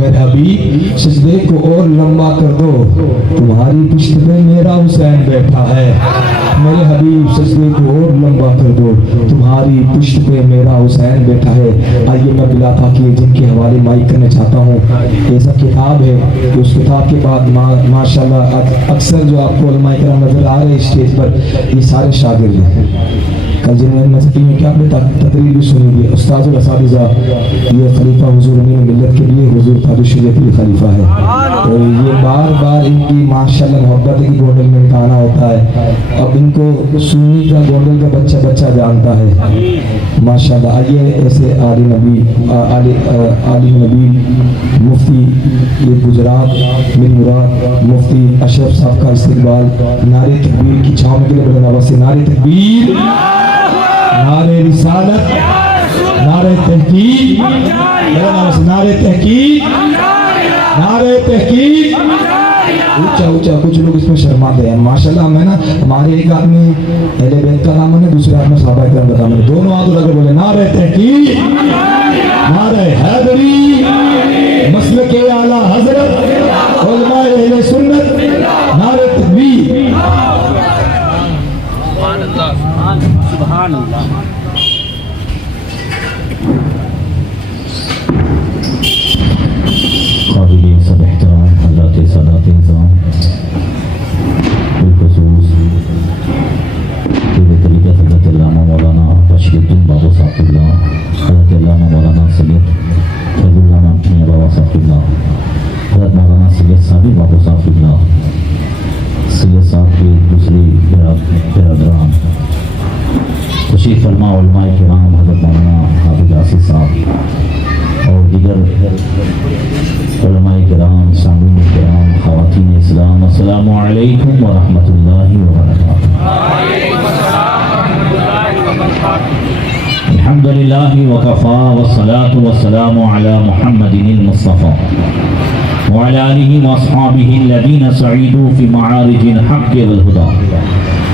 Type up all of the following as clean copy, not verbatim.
मेरे हबीब सजदे को और लंबा कर दो, तुम्हारी पुश्त पे मेरा हुसैन बैठा है। मेरे हबीब सजदे को और लंबा कर दो, तुम्हारी पुश्त पे मेरा हुसैन बैठा है। आइए मैं बिला फाकी जिनके हवाले माइक करना चाहता हूँ। ऐसा किताब है कि उस किताब के बाद माशाल्लाह अक्सर जो आपको उलमाए किराम नजर आ रहे हैं स्टेज पर, ये सारे शागिर्द हैं। कल जिन्होंने मस्ती में क्या आपने तकरीर भी सुनी हुई है, उस्ताद असातिज़ा ये खलीफा हुजूर अमीन मिल्लत के लिए हुजूर ताजुश्शरीयत के लिए खलीफा है। तो ये बार बार इनकी माशाल्लाह मोहब्बत की गोंडल में इनका आना होता है। अब इनको सुन्नी का गोंडल का बच्चा बच्चा जानता है माशाल्लाह। आइए ऐसे आली नबी मुफ्ती ये गुजरात मिल मुराद मुफ्ती अशरफ साहब का इस्तकबाल नारे तकबीर की छाँव के लिए बड़े नवाज से नारे तकबीर, नारे रिसालत, नारे तहकीक, नारे तहकीक, नारे तहकीक। ऊंचा ऊंचा कुछ लोग इसमें शर्माते हैं माशाल्लाह। मैं ना हमारे एक आदमी अहले बैत का नाम है, दूसरे आदमी सहाबा किराम बता, मैंने दोनों हाथ उठाकर बोले नारे तहकीक, नारे हैदरी, मसलके आला हजरत, उलमाए अहले सुन्नत, नारे तकबीर। सुभान अल्लाह। काबिल सब एहतराम हज़रात सादात निज़ाम, बिलखुसूस तरीक़त हज़रत अल्लामा मौलाना बशीरुद्दीन बाबू साहिबुल्लाह, हज़रत अल्लामा मौलाना सैयद फैज़ुल्लाह मियां बाबा साहिबुल्लाह, हज़रत मौलाना सैयद साबिर बाबू साहिबुल्लाह, सैयद साहब के दूसरे बिरादरान तशरीफ़ फरमा उलमाए किराम हज़रत मौलाना हाफिज़ आसिफ साहब और दीगर उलमाए किराम, सामीन किराम, ख़वातीन इस्लाम, अस्सलामु अलैकुम व रहमतुल्लाहि व बरकातुहू। अल्हम्दुलिल्लाहि व कफ़ा व सलातु व सलामु अला मुहम्मदिनिल मुस्तफ़ा व अला आलिहि व अस्हाबिहि अल्लज़ीना सईदू फ़ी मआरिजिल हक़्क़ि वल हुदा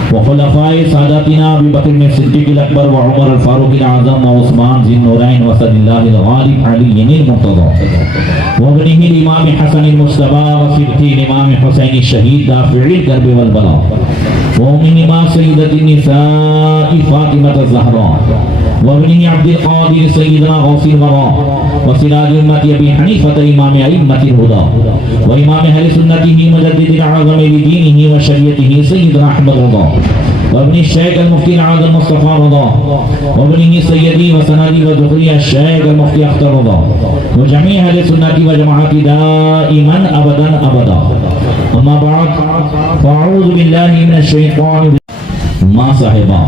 व खुलफ़ाए सादातिना अबू बकर सिद्दीक़ अकबर व उमर अल फारूक़ आज़म व उस्मान ज़िन नूरैन व सल्लल्लाहु गालिब अलीय्यिल मुर्तज़ा व इब्निही इमाम हसन मुस्तफ़ा व सिद्दीक़ इमाम हुसैन शहीद दाफ़िइल कर्ब वल बला व उम्मिही मा सय्यदतिन निसाइ फ़ातिमा ज़हरा व इब्निही अब्दुल क़ादिर सय्यदना गौसिल वरा व सिराजुल उम्मती अबी हनीफ़ा इमाम अइम्मतिल हुदा व इमाम अहले सुन्नतिही मुजद्दिदिल आज़म लिदीनिही व शरीयतिही सय्यदना अहमद रज़ा वब्नी शेख al-मुफ्ती आज़म मुस्तफ़ा रज़ा वब्नी सय्यदी व सनदी व ज़ुखरी शेख al-मुफ्ती अख्तर रज़ा व जमी अहले सुन्नती व जमाअती दाइमन अबदन अबदा। अम्मा बाद फ़अऊज़ु बिल्लाहि मिनश शैतानिर मां साहिबा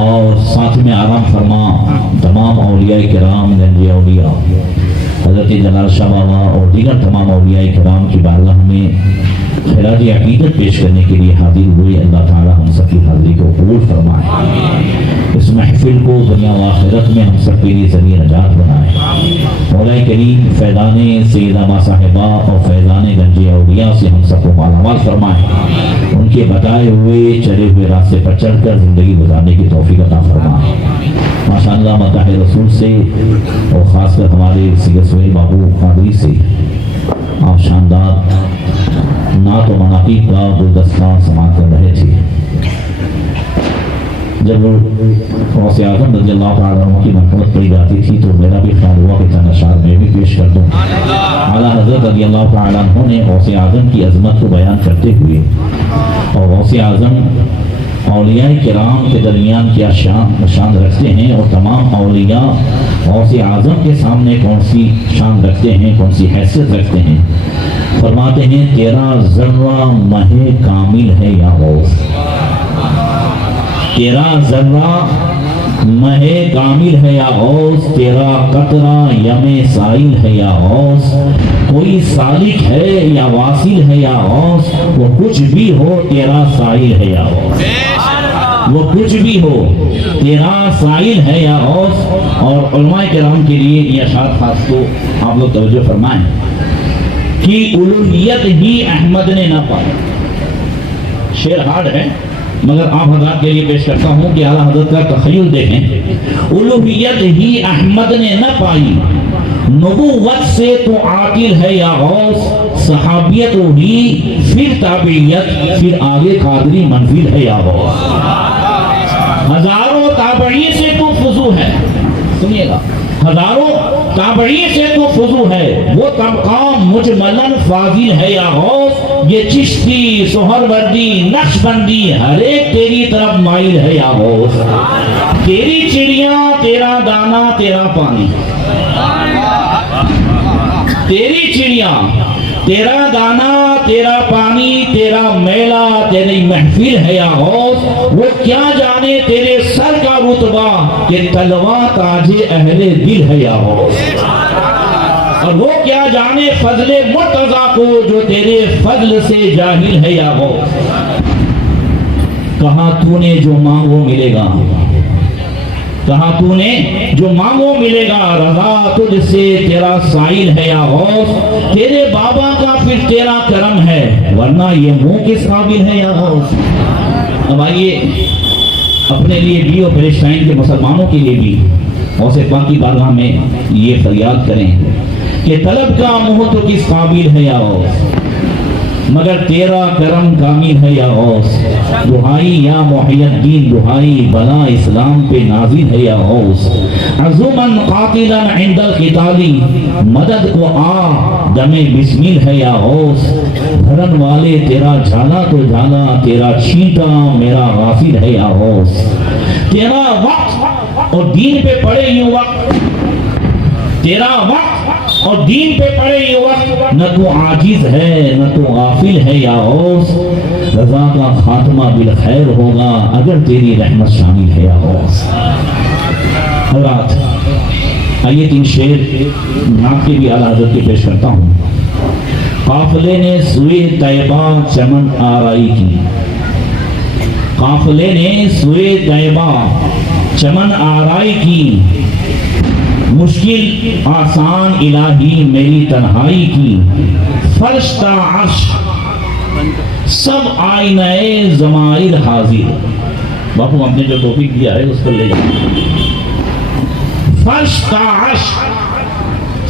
और साथ में आराम फरमा तमाम औलियाए किराम, गंजे औलिया, हज़रत जलाल शाह बाबा और दीगर तमाम औलियाए किराम की बारगाह में खिराज अक़ीदत पेश करने के लिए हाजिर हुए। अल्लाह ताला हम सब की हाज़िरी को कबूल फरमाए, इस महफिल को दुनिया व आखिरत में हम सब के लिए ज़रिए नजात बनाए। मौला करीम फैज़ाने सैयदा मां साहिबा और फैज़ाने गंजे औलिया से हम सबको मालामाल फरमाए, उनके बताए हुए चले हुए रास्ते पर चलकर ज़िंदगी गुजारने की तौफीक अता फरमाए। माशाअल्लाह मताह रसूल से और ख़ासकर हमारे सैयद सुहेल बाबू कादरी से आप शानदार नात व मनाक़ीब का गुलदस्ता समाअत कर रहे थे। जब गौसे आज़म रज़ियल्लाहु तआला अन्हु की मरहमत पड़ी जाती थी तो मेरा भी ख्याल हुआ कि चंद अशआर में भी पेश कर दूँ। आला हज़रत रज़ियल्लाहु तआला अन्हु ने गौसे आज़म की अज़मत को बयान करते हुए और गौसे आज़म औलियाए किराम के दरमियान क्या शान रखते हैं और तमाम औलिया गौसे आज़म के सामने कौन सी शान रखते हैं, कौन सी हैसियत रखते हैं। फरमाते हैं तेरा ज़र्रा महे कामिल है या गौस, तेरा ज़र्रा महे कामिल है या गौस, तेरा कतरा यमे साइल है या गौस, कोई सालिक है या वासिल है या गौस, वो कुछ भी हो तेरा साइल है या गौस, वो कुछ भी हो तेरा साइल है या गौस। और उलमाए किराम के लिए ये अशआर खास को आप लोग तवज्जो फरमाएं कि उलूहियत ही अहमद ने ना पाई। शेर हार्ड है मगर आप हज़रात के लिए पेश करता हूँ कि आला हज़रत का तख़य्युल देखें। उलूहियत ही अहमद ने न पाई, नबूवत से तो आकिल है या गौस, सहाबियत हुई फिर ताबीयत, फिर आगे कादरी मंजिल है या गौस। हजारों ताबई से तो फुजू है, सुनिएगा, हजारों ताबई से तो फुजू है, वो तबका मुजमलन फाजिल है या गौस। ये चिश्ती सोहरवर्दी नक्शबंदी हर एक तेरी तरफ माइल है या गौस। तेरी चिड़िया तेरा दाना तेरा पानी, तेरी चिड़िया तेरा दाना तेरा पानी तेरा मेला तेरी महफिल है या गौस। वो क्या जाने तेरे सर का रुतबा कि तलवा ताजे अहले दिल है या गौस। और वो क्या जाने फजले मुर्तजा को जो तेरे फजल से जाहिल है या गौस। कहा तूने जो मांगो मिलेगा, कहा तूने जो मांगो मिलेगा, रजा तुझसे तेरा साइल है या गौस। तेरे बाबा का फिर तेरा करम है, वरना ये मुंह किस काबिल है या गौस। अब आइए अपने लिए भी और परेशान के मुसलमानों के लिए भी औसे पाक की बारगाह में ये फरियाद करें कि तलब का मुंह तो किस काबिल है या गौस, मगर तेरा करम कामिल है या गौस। दुहाई या मुहियद्दीन, दुहाई भला इस्लाम पे नाजिल है या गौस। अज़ुमन कातिलन इंदल क़िताली, मदद को आ दमे बिस्मिल है या गौस। धरन वाले तेरा झाला तो झाला, तेरा छींटा मेरा गाफिल है या गौस। तेरा वक्त और दीन पे पड़े यूं वक्त, तेरा वक्त और दीन पे पड़े ये वक्त, न तो आजिज है न तो गाफिल है या गौस। रजा का खात्मा बिल खैर होगा अगर तेरी रहमत शामिल है या गौस। रात आइए 3 शेर नाम के भी आला हज़रत के पेश करता हूँ। काफिले ने सुए तैबा चमन आराई की, काफिले ने सुए तैबा चमन आराई की। मुश्किल आसान इलाही मेरी तन्हाई की। फर्शता अर्श सब आईनाए ज़माइर हाजिर। बापू आपने जो टॉपिक दिया है उस पर ले जाओ। फर्शता अर्श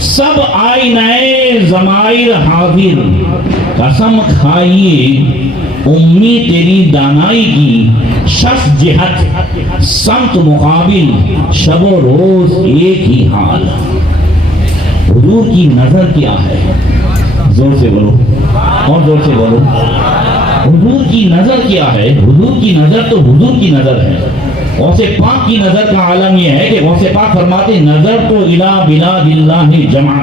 सब आईनाए ज़माइर हाजिर। कसम खाइए उम्मी तेरी दानाई की। शख्स जिहत संत मुकाबिल, शबो रोज एक ही हाल। हुजूर की नजर क्या है, जोर से बोलो और जोर से बोलो। हुजूर की नजर क्या है, हुजूर की नजर तो हुजूर की नजर है। गौसे पाक की नजर का आलम यह है कि गौसे पाक फरमाते नजर तो इला बिला दिल्लाहि जमा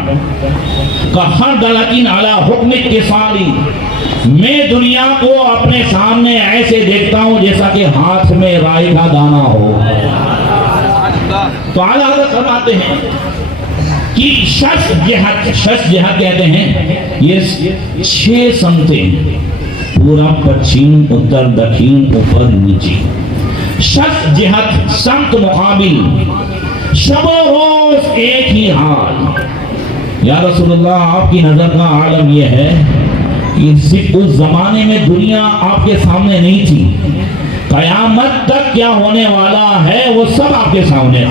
का हर दलकिन अला हुक्म के सारी। मैं दुनिया को अपने सामने ऐसे देखता हूं जैसा कि हाथ में राई का दाना हो। तो आला हज़रत फरमाते हैं कि शश जिहत कहते हैं ये 6 समतें, पूरब पश्चिम उत्तर दक्षिण ऊपर नीचे। शश जिहत संत मुकाबिल, शबो रोज एक ही हाल। या रसूलुल्लाह आपकी नजर का आलम यह है कि उस जमाने में दुनिया आपके सामने नहीं थी, कयामत तक क्या होने वाला है वो सब आपके सामने।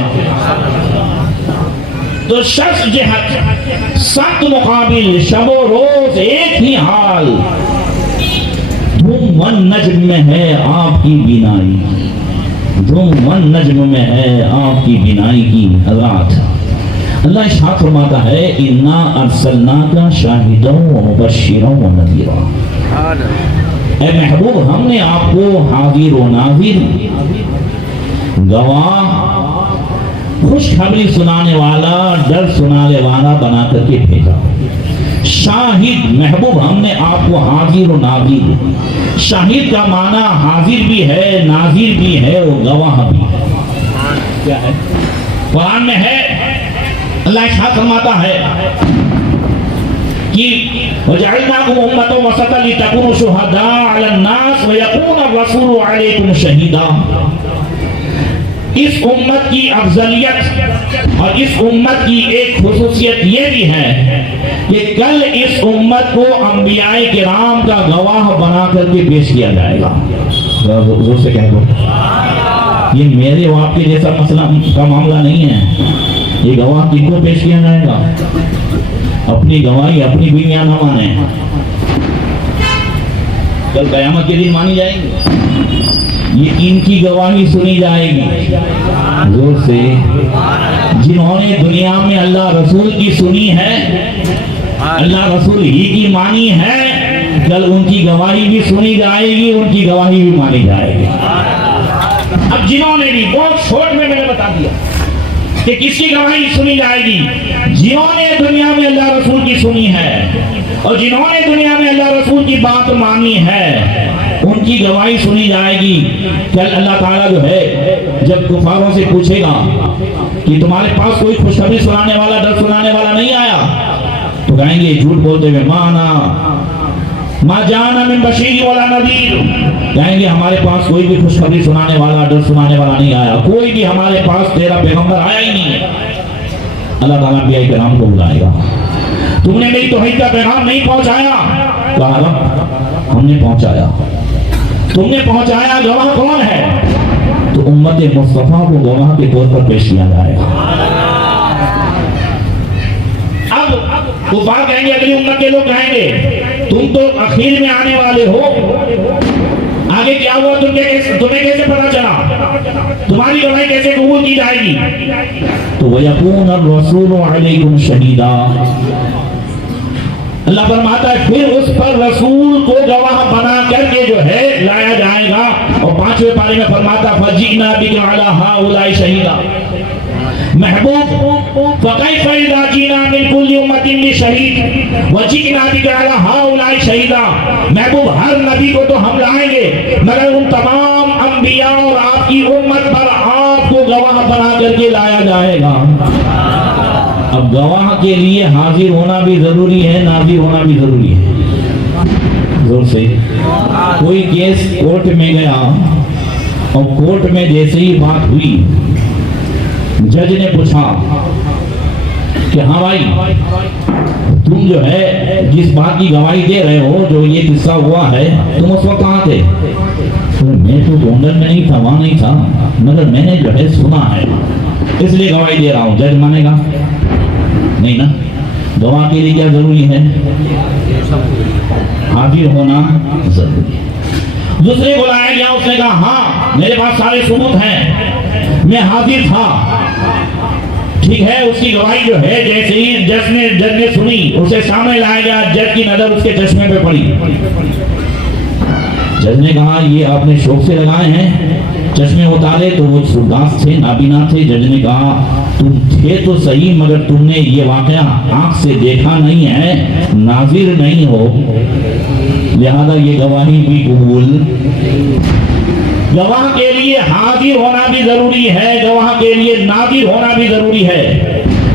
तो शख्स जिहत सख्त मुकाबिल, शबो रोज एक ही हाल। धूम वन नज्म में है आपकी बिनाई, धूम वन नज्म में है आपकी बिनाई की। हज़रात अल्लाह इरशाद फरमाता है इन्ना अरसलनाका शाहिदन व मुबश्शिरन व नज़ीरा। ए महबूब हमने आपको हाजिर व नाज़िर, गवाह, खुशखबरी सुनाने वाला, डर सुनाने वाला बना करके भेजा। शाहिद महबूब हमने आपको हाजिर व नाज़िर। शाहिद का माना हाजिर भी है, नाज़िर भी है और गवाह भी है। क्या है कुरान में है, अल्लाह इरशाद फरमाता है कि वजअलनाकुम उम्मतन वसतन लितकूनु शुहदा अलन नास व यकून रसूलु अलैकुम शहीदा। इस उम्मत की अफजलियत और इस उम्मत की एक खुसूसियत ये भी है कि कल इस उम्मत को अंबियाए किराम का गवाह बना करके पेश किया जाएगा। जोर से कह दो, ये मेरे और आपके जैसा मसला का मामला नहीं है। ये गवाह किनको पेश किया जाएगा? अपनी गवाही अपनी बीवियां न माने, कल कयामत के दिन मानी जाएंगी। ये इनकी गवाही सुनी जाएगी जोर से। जिन्होंने दुनिया में अल्लाह रसूल की सुनी है, अल्लाह रसूल ही की मानी है, कल उनकी गवाही भी सुनी जाएगी, उनकी गवाही भी मानी जाएगी। अब जिन्होंने भी, बहुत शॉर्ट में मैंने बता दिया कि किसकी गवाही सुनी जाएगी। जिन्होंने दुनिया में अल्लाह रसूल की सुनी है और जिन्होंने दुनिया में अल्लाह रसूल की बात मानी है, उनकी गवाही सुनी जाएगी। कल अल्लाह ताला जो है जब कुफारों से पूछेगा कि तुम्हारे पास कोई खुशखबरी सुनाने वाला, डर सुनाने वाला नहीं आया, तो कहेंगे झूठ बोलते हुए मा जाना मिन बशीर वाला नज़ीर, कहेंगे हमारे पास कोई भी खुशखबरी सुनाने वाला, डर सुनाने वाला नहीं आया, कोई भी हमारे पास तेरा पैगंबर आया ही नहीं है। अल्लाह ताला भी पैगाम को बुलाएगा, तुमने मेरी तौहीद का पैगाम नहीं पहुंचाया। कहा रब हमने पहुंचाया। तुमने पहुंचाया, गवाह कौन है? तो उम्मत मुस्तफा को गवाह के तौर पर पेश किया जाएगा। अब कुफार कहेंगे, अगली उम्मत के लोग कहेंगे तुम तो आखिर में आने वाले हो, आगे क्या हुआ तुम्हें कैसे पता चला, तुम्हारी गवाही कैसे कबूल की जाएगी? तो वयकून अर्रसूलु अलैकुम शहीदा, अल्लाह फरमाता है फिर उस पर रसूल को गवाह बना करके जो है लाया जाएगा। और 5वें पारे में फरमाता फजीना बिका अला हाउलाई शहीदा, महबूब फकैफ़ इज़ा जीना मिन कुल्ली उम्मतिन बिशहीद व जीना बिका अला हाउलाई शहीदा, महबूब हर नबी को तो हम लाएंगे, मगर उन तमाम अंबिया और आपकी उम्मत पर आपको गवाह बना करके लाया जाएगा। अब गवाह के लिए हाजिर होना भी जरूरी है, नाजिर होना भी जरूरी है। जोर से। कोई केस कोर्ट में गया और कोर्ट में जैसे ही बात हुई, जज ने पूछा कि हाँ भाई तुम जो है जिस बात की गवाही दे रहे हो, जो ये किस्सा हुआ है, तुम उस वक्त कहाँ थे? तो मैं तो गोंडल में नहीं था, वहां नहीं था, मगर मैंने जो है सुना है इसलिए गवाही दे रहा हूँ। जज मानेगा नहीं ना? गवाह के लिए क्या जरूरी है? हाजिर होना जरूरी है। दूसरे को लाया गया, उसने कहा हाँ मेरे पास सारे सबूत हैं, मैं हाजिर था। ठीक है, उसकी गवाही जो है जैसे ही जज ने सुनी, उसे सामने लाया गया, जज की नजर उसके चश्मे पे पड़ी। जज ने कहा ये आपने शौक से लगाए हैं? चश्मे उतारे तो वो सूरदास थे, नाबीना थे। जज ने कहा तुम थे तो सही, मगर तुमने ये वाकया आंख से देखा नहीं है, नाजिर नहीं हो, लिहाजा ये गवाही भी कबूल। गवाह के लिए हाजिर होना भी जरूरी है, गवाह के लिए नाजिर होना भी जरूरी है।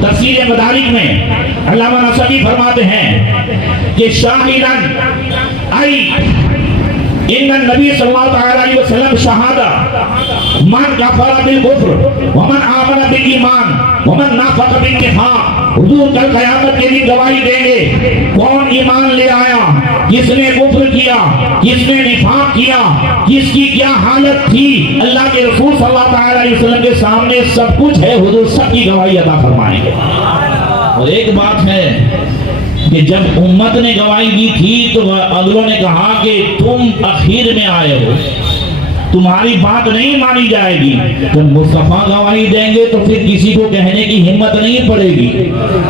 तफसीर मदारिक में अल्लामा नसबी फरमाते हैं कि शाहिदन आई इन्ना नबी सल्लल्लाहु अलैहि वसल्लम शहादा मन कफरा बिल कुफ्र व मन आमना बिल ईमान व मन नाफक बिल निफाक। हुजूर कल क़यामत के दिन गवाही देंगे, कौन ईमान ले आया, किसने कुफ्र किया, किसने निफाक किया, किसकी क्या हालत थी। अल्लाह के रसूल सल्लल्लाहु अलैहि वसल्लम के सामने सब कुछ है, हुजूर सबकी गवाही अता फरमाएंगे। और एक बात है कि जब उम्मत ने गवाही दी थी तो अगलों ने कहा कि तुम आखिर में आए हो, तुम्हारी बात नहीं मानी जाएगी। जब मुस्तफा गवाही देंगे तो फिर किसी को कहने की हिम्मत नहीं पड़ेगी।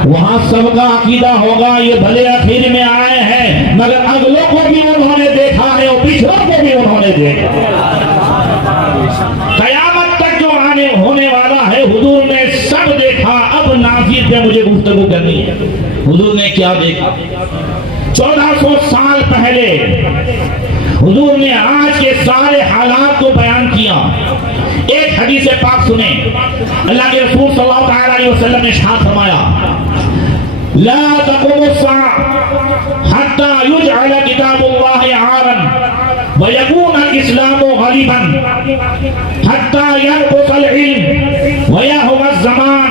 वहां सबका अकीदा होगा ये भले आखिर में आए हैं, मगर अगलों को भी उन्होंने देखा है और पिछलों को भी उन्होंने देखा। कयामत तक जो आने होने वाला है, हुजूर ने सब देखा। अब नाज़िर पे मुझे गुफ्तगू करनी है। हुजूर ने क्या देखा? 1400 साल पहले हुजूर ने आज के सारे हालात को बयान किया। एक हदीस पाक सुने, अल्लाह के रसूल सल्लल्लाहु अलैहि वसल्लम ने इरशाद फरमाया, ला तक़ूमुस्सा हत्ता युजअल किताबुल्लाहि आरन व यकून इस्लामु गरीबन हत्ता यनक़ुसल इल्म व यहवज़ ज़मान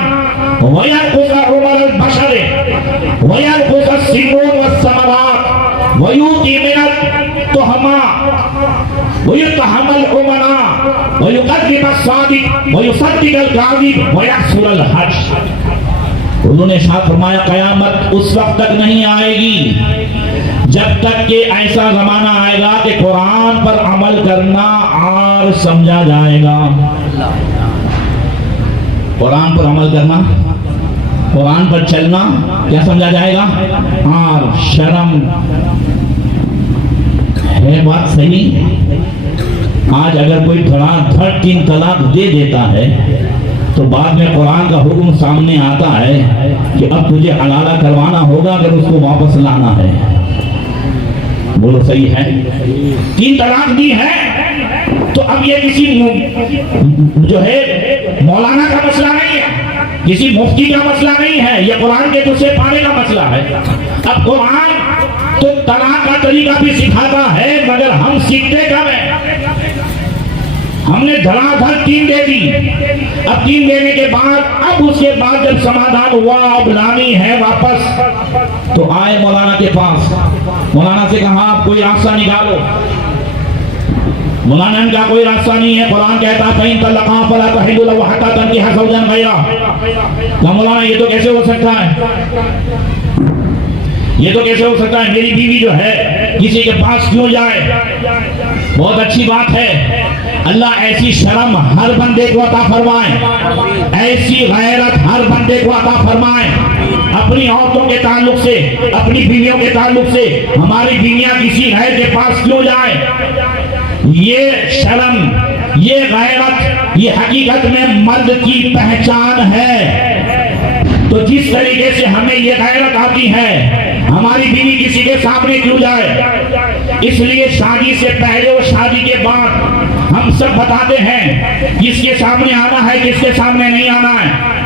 व यनक़ुस उमर अल-बशर व यनक़ुस अस-सिनून वस-समरात व युती मिनत तुहमा व युतहमल उमरा व युक़द्दिम अस-सादिक व युसद्दिक अल-काज़िब व यहसुर अल-हज। उन्होंने इरशाद फरमाया कयामत उस वक्त तक नहीं आएगी जब तक कि ऐसा जमाना आएगा कि कुरान पर अमल करना आर समझा जाएगा। कुरान पर अमल करना, कुरान पर चलना क्या समझा जाएगा? आर, शर्म। है बात सही? आज अगर कोई धड़ 3 तलाक दे देता है तो बाद में कुरान का हुक्म सामने आता है कि अब तुझे हलाला करवाना होगा अगर उसको वापस लाना है। बोलो सही है? 3 तलाक दी है तो अब ये किसी जो है मौलाना का मसला नहीं है, किसी मुफ्ती का मसला नहीं है, ये कुरान के तुझसे पाने का मसला है। अब कुरान तो तलाक का तरीका भी सिखाता है मगर हम सीखते कब है? हमने धड़ाधड़ 3 दे दी। अब 3 देने के बाद अब उसके बाद जब समाधान हुआ अब लानी है वापस तो आए मौलाना के पास। मौलाना से कहा आप कोई रास्ता निकालो। मौलाना का कोई रास्ता नहीं है। कुरान कहता है मौलाना ये तो कैसे हो सकता है? ये तो कैसे हो सकता है? मेरी बीवी जो है किसी के पास क्यों जाए? बहुत अच्छी बात है। अल्लाह ऐसी शर्म हर बंदे को अता फरमाए, ऐसी गैरत हर बंदे को अता फरमाए। अपनी औरतों के ताल्लुक से, अपनी बीवियों के ताल्लुक से हमारी बीवियां किसी गैर के पास क्यों जाए? ये शर्म, ये गैरत, ये हकीकत में मर्द की पहचान है। तो जिस तरीके से हमें ये गैरत आती है हमारी बीवी किसी के सामने क्यों जाए, इसलिए शादी से पहले और शादी के बाद हम सब बताते हैं किसके सामने आना है, किसके सामने नहीं आना है।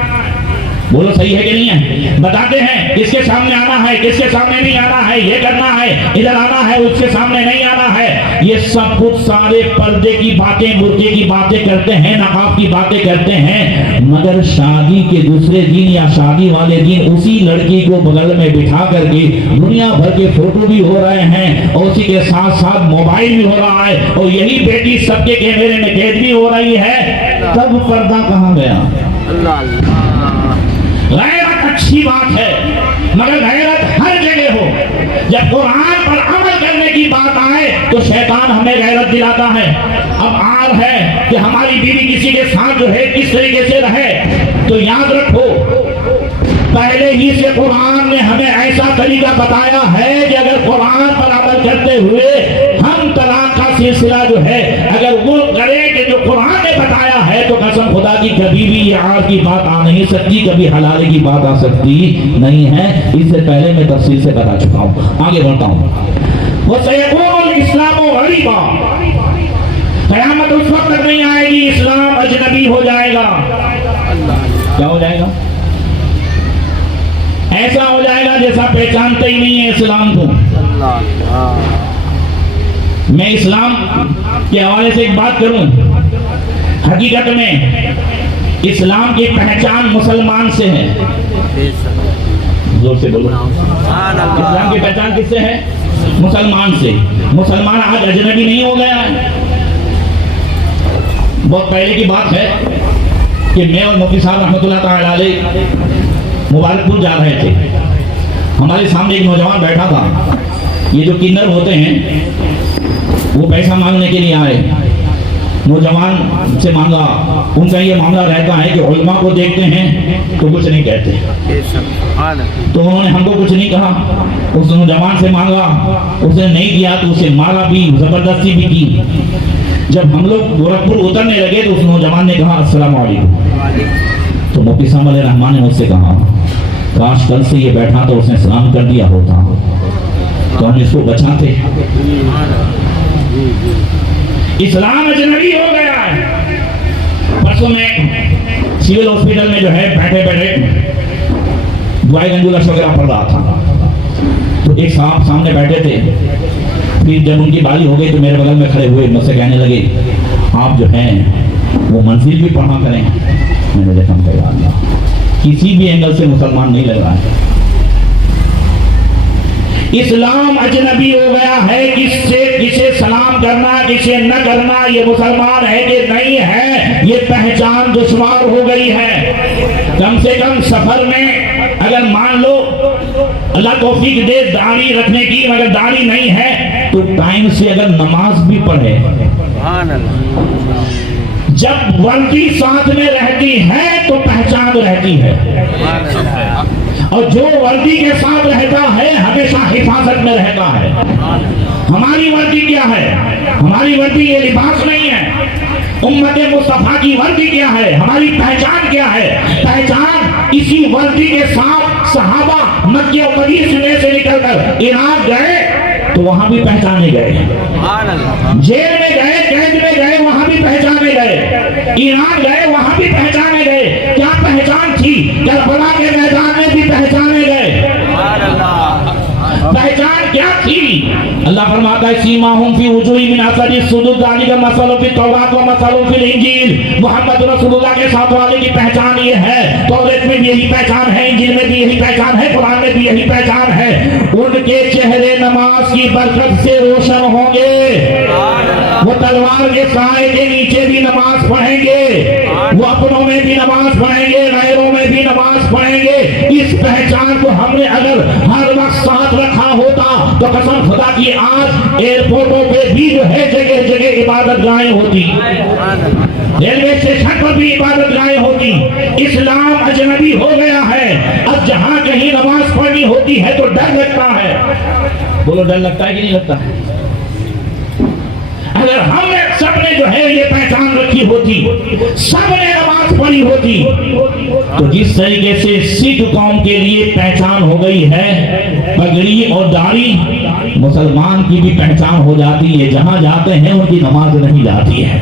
बोलो सही है कि नहीं है? बताते हैं किसके सामने आना है, किसके सामने नहीं आना है, ये करना है, इधर आना है, उसके सामने नहीं आना है। ये सब कुछ सारे पर्दे की बातें, बुर्के की बातें करते हैं, नकाब की बातें करते हैं, मगर शादी के दूसरे दिन या शादी वाले दिन उसी लड़की को बगल में बिठा करके दुनिया भर के फोटो भी हो रहे हैं और उसी के साथ साथ मोबाइल भी हो रहा है और यही बेटी सबके कैमरे में कैद भी हो रही है। तब पर्दा कहाँ गया? गैरत अच्छी बात है मगर गैरत हर जगह हो। जब कुरान पर अमल करने की बात आए तो शैतान हमें गैरत दिलाता है। अब आर है कि हमारी बीवी किसी के साथ जो है किस तरीके से रहे, तो याद रखो पहले ही से कुरान ने हमें ऐसा तरीका बताया है कि अगर कुरान पर अमल करते हुए हम तलाक का सिलसिला जो है अगर वो करें कि जो कुरान ने बताया है तो कसम खुदा की कभी भी यार की बात आ नहीं सकती, कभी हलाले की बात आ सकती नहीं है। इससे पहले मैं तफसील से बता चुका हूँ। आगे बढ़ता हूँ। वो सयकूनुल इस्लामु गरीबा, क़यामत उस वक्त तक नहीं आएगी इस्लाम अजनबी हो जाएगा। क्या हो जाएगा? ऐसा हो जाएगा जैसा पहचानते ही नहीं है इस्लाम को। मैं इस्लाम के हवाले से एक बात करूं, हकीकत में इस्लाम की पहचान मुसलमान से है। जोर से बोलो। इस्लाम की पहचान किससे है? मुसलमान से। मुसलमान आज अजनबी नहीं हो गया है। बहुत पहले की बात है कि मैं और मुफ्ती साहब रहमतुल्लाह तआला अलैह मुबारकपुर जा रहे थे। हमारे सामने एक नौजवान बैठा था। ये जो किन्नर होते हैं वो पैसा मांगने के लिए आए। नौजवान से मांगा। उनका ये मामला रहता है कि उलमा को देखते हैं तो कुछ नहीं कहते, तो उन्होंने हमको कुछ नहीं कहा। उस नौजवान से मांगा, उसने नहीं दिया तो उसे मारा भी, जबरदस्ती भी की। जब हम लोग गोरखपुर उतरने लगे तो उस नौजवान ने कहा अस्सलाम वालेकुम। तो मुफ्ती साहब रहमान ने मुझसे कहा काश कल से ये बैठा तो उसने सलाम कर दिया होता तो हम इसको बचाते। इस्लाम अजनबी हो गया है। परसों में सिविल हॉस्पिटल में जो है बैठे बैठे दुआए गंजुलश वगैरह पढ़ रहा था, तो एक साहब सामने बैठे थे। फिर जब उनकी बारी हो गई तो मेरे बगल में खड़े हुए मुझसे कहने लगे आप जो हैं वो मंजिल भी पढ़ा करें। मैंने देखा किसी भी एंगल से मुसलमान नहीं लग रहा है। इस्लाम अजनबी हो गया है, किसे सलाम करना किसे न करना, ये मुसलमान है कि नहीं है, ये पहचान दुश्वार हो गई है। कम से कम सफर में अगर मान लो अल्लाह तौफीक दे दाढ़ी रखने की, मगर दाढ़ी नहीं है तो टाइम से अगर नमाज भी पढ़े, जब वर्दी साथ में रहती है तो पहचान रहती है, और जो वर्दी के साथ रहता है हमेशा हिफाजत में रहता है। हमारी वर्दी क्या है? हमारी वर्दी ये लिबास नहीं है। उम्मत मुस्तफा की वर्दी क्या है? हमारी पहचान क्या है? पहचान इसी वर्दी के साथ सहाबा मक्के और मदीने से निकलकर इराक गए तो वहां भी पहचाने गए, जेल में गए, कैद में गए, वहां भी पहचाने गए, ईरान गए, वहां भी पहचाने गए। क्या पहचान थी? करबला के मैदान में भी पहचाने गए। पहचान क्या थी? अल्लाह फरमाता है सीमाहुम फी वुजूही मिन असरी सुदूद ज़ालिका मसलुहुम फी तौरात व मसलुहुम फिल इंजील। मोहम्मद रसूलुल्लाह के साथ वाले की पहचान ये है, तौरात में भी यही पहचान है, इंजील में भी यही पहचान है, कुरान में भी यही पहचान है। उनके चेहरे नमाज की बरकत से रोशन होंगे, वो तलवार के साए के नीचे भी नमाज पढ़ेंगे, वो अपनों में भी नमाज पढ़ेंगे, गैरों में भी नमाज पढ़ेंगे। इस पहचान को हमने अगर हर वक्त साथ रखा होता तो कसम खुदा की आज एयरपोर्टों पे भी जो है जगह जगह इबादत गाहें होती, रेलवे स्टेशन पर भी इबादत गाहें होती। इस्लाम अजनबी हो गया है, अब जहां कहीं नमाज पढ़नी होती है तो डर लगता है। बोलो डर लगता है कि नहीं लगता है? अगर हमने सबने जो है ये पहचान रखी होती, सबने नमाज पढ़ी होती, तो जिस तरीके से सिख कौम के लिए पहचान हो गई है पगड़ी और दाढ़ी, मुसलमान की भी पहचान हो जाती है। जहां जाते हैं उनकी नमाज नहीं जाती है।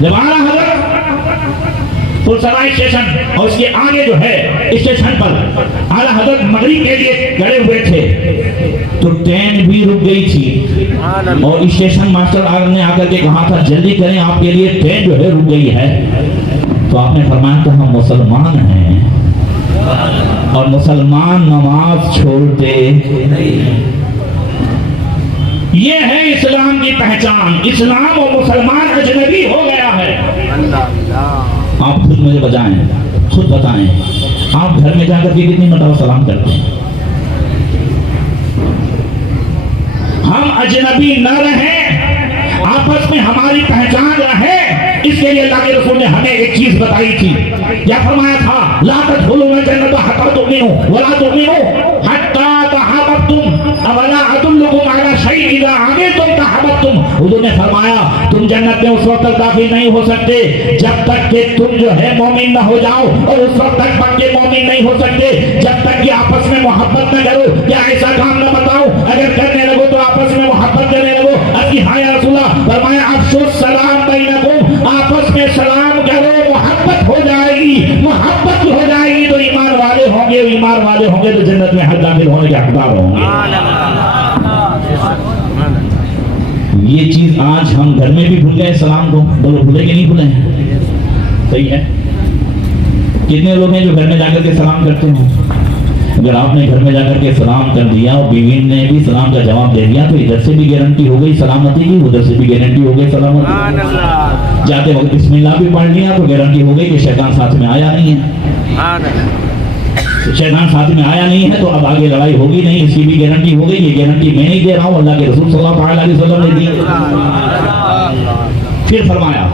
जब आला हज़रत फुलसराय स्टेशन और उसके आगे जो है स्टेशन पर आला हज़रत मगरिब के लिए खड़े हुए थे तो ट्रेन भी रुक गई थी, और स्टेशन मास्टर ने आकर के कहा था जल्दी करें आपके लिए ट्रेन जो है रुक गई है। तो आपने फरमाया कि हम मुसलमान हैं और मुसलमान नमाज छोड़ते नहीं। ये है इस्लाम की पहचान। इस्लाम और मुसलमान अजनबी हो गया है। आप खुद मुझे बताएं, खुद बताएं, आप घर में जाकर के कितनी मरतबा सलाम करते हैं? हम अजनबी न रहें, आपस में हमारी पहचान रहे, इसके लिए अल्लाह के रसूल ने हमें एक चीज बताई थी। क्या फरमाया था? ला तदखुलूना जन्नत हत्ता तुमिनू वला तुमिनू हत्ता तहब्बतुम अवला अदुल्लुकुम अला शैइन इज़ा अमीनतुम तहब्बतुम। हुजूर ने फरमाया तुम जन्नत में उस वक्त तक दाखिल नहीं हो सकते जब तक कि तुम जो है मोमिन न हो जाओ, और उस वक्त तक पक्के मोमिन नहीं हो सकते जब तक कि आपस में मोहब्बत न करो। क्या ऐसा काम न बताओ? अगर करने लगो तो आपस में मोहब्बत करने लगो। अभी हाँ या रसूलल्लाह, फरमाया अफशुस सलाम बैनकुम, आपस में सलाम करो, मोहब्बत हो जाएगी। मोहब्बत हो जाएगी तो ईमान वाले होंगे, ईमान वाले होंगे तो जन्नत में हक दाखिल होने के हकदार होंगे। ये चीज आज हम घर में भी भूल गए सलाम को। बोलो भूले कि नहीं भूले? सही है। कितने लोग हैं जो घर में जाकर के सलाम करते हैं? अगर आपने घर में जाकर के सलाम कर दिया और बीवी ने भी सलाम का जवाब दे दिया तो इधर से भी गारंटी हो गई सलामती की, उधर से भी गारंटी हो गई सलामती। जाते वक्त बिस्मिल्लाह भी पढ़ लिया तो गारंटी हो गई कि शैतान साथ में आया नहीं है। शैतान साथ में आया नहीं है तो अब आगे लड़ाई होगी नहीं, इसकी भी गारंटी हो गई। ये गारंटी मैं नहीं दे रहा हूँ, अल्लाह के रसूल सल्लल्लाहु अलैहि वसल्लम ने दी। फिर फरमाया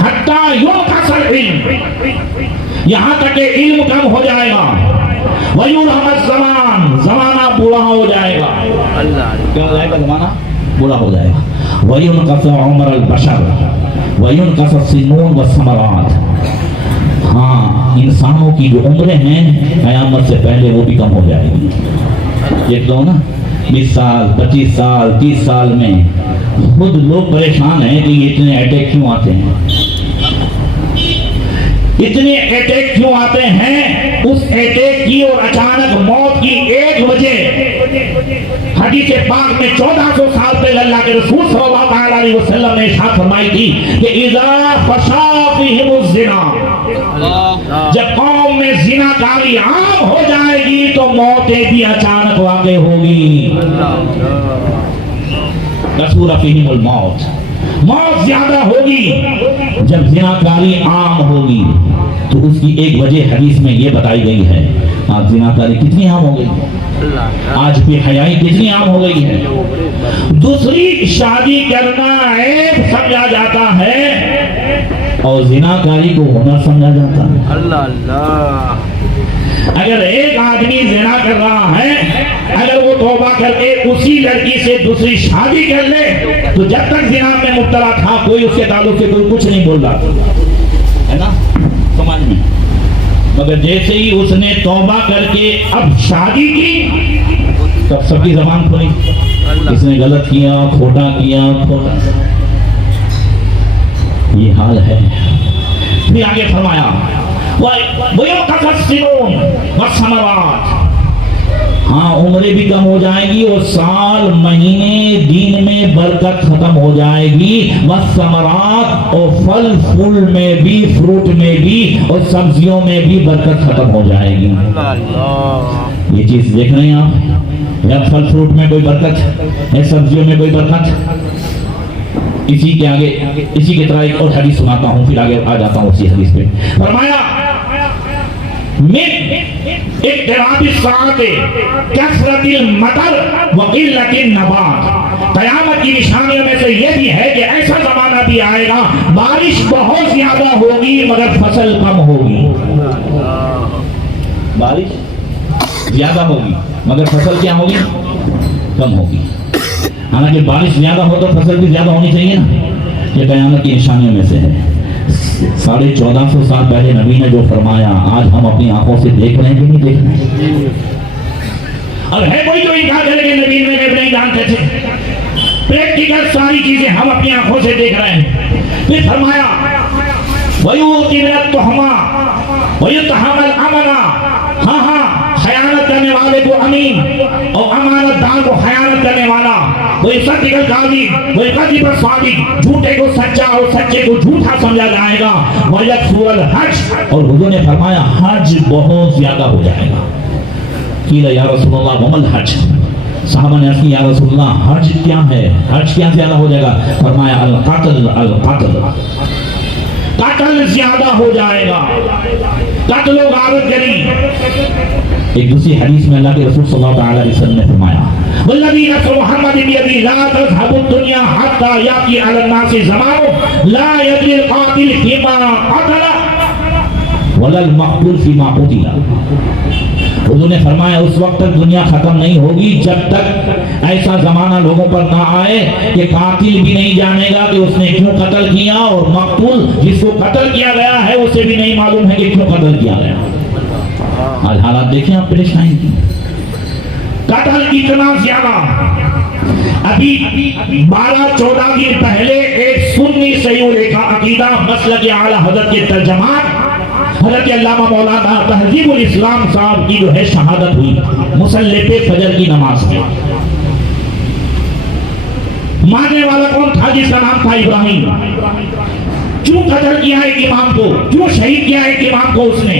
हत्ता युनकसल इल्म, यहाँ तक कि इल्म कम हो जाएगा, वयुरहमत ज़मान, ज़माना बुरा हो जाएगा। क्या हो जाएगा? ज़माना बुरा हो जाएगा। वयुनकस उमर अल-बशर वयुनकस सिनून व समरात। हाँ, इंसानों की जो उम्रें हैं क़यामत से पहले वो भी कम हो जाएगी। एक दो ना 20 साल 25 साल 30 साल में खुद लोग परेशान हैं कि इतने अटैक क्यों आते हैं, इतने अटैक क्यों आते हैं। उस अटैक की और अचानक मौत की एक वजह हदीस पाक में 1400 साल पहले अल्लाह के रसूल सल्लल्लाहु अलैहि वसल्लम ने इरशाद फरमाई थी कि इज़ा फशा फ़ीहिमुज़ ज़िना, जब कौम में जिना जिनाकारी आम हो जाएगी तो मौतें भी अचानक वाक़ई होगी। कसूर फीहिमुल मौत, मौत ज्यादा होगी जब जिनाकारी आम होगी। तो उसकी एक वजह हदीस में ये बताई गई है। आज जिनाकारी कितनी आम हो गई, आज बेहयाई कितनी आम हो गई है। दूसरी शादी करना ऐब समझा जाता है और जिनाकारी को हुनर समझा जाता है। अल्लाह अल्लाह। अगर एक आदमी जिना कर रहा है, अगर वो तौबा करके उसी लड़की से दूसरी शादी कर ले तो जब तक जिना में मुब्तला था कोई उसके ताल्लुक से कोई कुछ नहीं बोल रहा है ना समाज में। मगर जैसे ही उसने तौबा करके अब शादी की तब सबकी जबान खुली, इसने गलत किया, खोटा किया, खोटा। ये हाल है। फिर आगे फरमाया हाँ, उम्रें भी कम हो जाएगी और साल महीने दिन में बरकत खत्म हो जाएगी। वस्समरात, और फल फूल में भी, फ्रूट में भी और सब्जियों में भी बरकत खत्म हो जाएगी। ये चीज देख रहे हैं आप, या फल फ्रूट में कोई बरकत है, सब्जियों में कोई बरकत। इसी के आगे, इसी की तरह एक और हदीस सुनाता हूँ, फिर आगे आ जाता हूँ उसी हदीस पे। फरमाया क़यामत की निशानियों में से यह भी है कि ऐसा जमाना भी आएगा बारिश बहुत ज्यादा होगी मगर फसल कम होगी। बारिश ज्यादा होगी मगर फसल क्या होगी, कम होगी। हालांकि बारिश ज्यादा हो तो फसल भी ज्यादा होनी चाहिए ना। ये क़यामत की निशानियों में से है। 1450 साल पहले नबी ने जो फरमाया आज हम अपनी आंखों से देख रहे हैं कि नहीं देख रहे हैं। अब है कोई जो इनकार करे कि नबी में नहीं जानते थे। प्रैक्टिकल सारी चीजें हम अपनी आंखों से देख रहे हैं। फिर फरमाया हाँ हाँ, खयानत करने वाले को अमीन और अमानतदार को खयानत करने वाला, वही सत्य काजी, वही कजीब सादिक, झूठे को सच्चा और सच्चे को झूठा समझा जाएगा। वजह सूरल हज, और हुजूर ने फरमाया हज बहुत ज्यादा हो जाएगा। कीला या रसूलल्लाह वमल हज, साहबा ने अर्ज़ की या रसूलल्लाह हज क्या है, हज क्या ज्यादा हो जाएगा। फरमाया अल कत्ल, कत्ल ज्यादा हो जाएगा, कत्ल व गारत करी। एक दूसरी हदीस में अल्लाह के रसूल सल्लल्लाहु अलैहि वसल्लम ने फरमाया वल्लज़ी नफ़्सु मुहम्मदिन बियदिही ला तज़हबु दुनिया हत्ता याती अला नासि ज़मानु ला यदरी क़ातिल फ़ीमा क़तला वलल मक़तूल फ़ीमा क़ुतिला। हुजूर ने फरमाया उस वक्त तक दुनिया खत्म नहीं होगी जब तक ऐसा जमाना लोगों पर ना आए कि कातिल भी नहीं जानेगा कि उसने क्यों कत्ल किया, और मकतूल जिसको कत्ल किया गया है उसे भी नहीं मालूम है कि क्यों कत्ल किया गया। आज हालात देखें आप परेशानी की, कत्ल इतना ज्यादा। अभी 12-14 दिन पहले एक सुन्नी सयूर का अकीदा मसलक आला हज़रत के तर्जमान हज़रत अल्लामा मौलाना तहज़ीबुल इस्लाम साहब की जो है शहादत हुई मुसल्ले पे फजर की नमाज में। मारने वाला कौन था? जिसका नाम था इब्राहिम। क्यों कत्ल किया एक इमाम को, क्यों शहीद किया एक इमाम को उसने?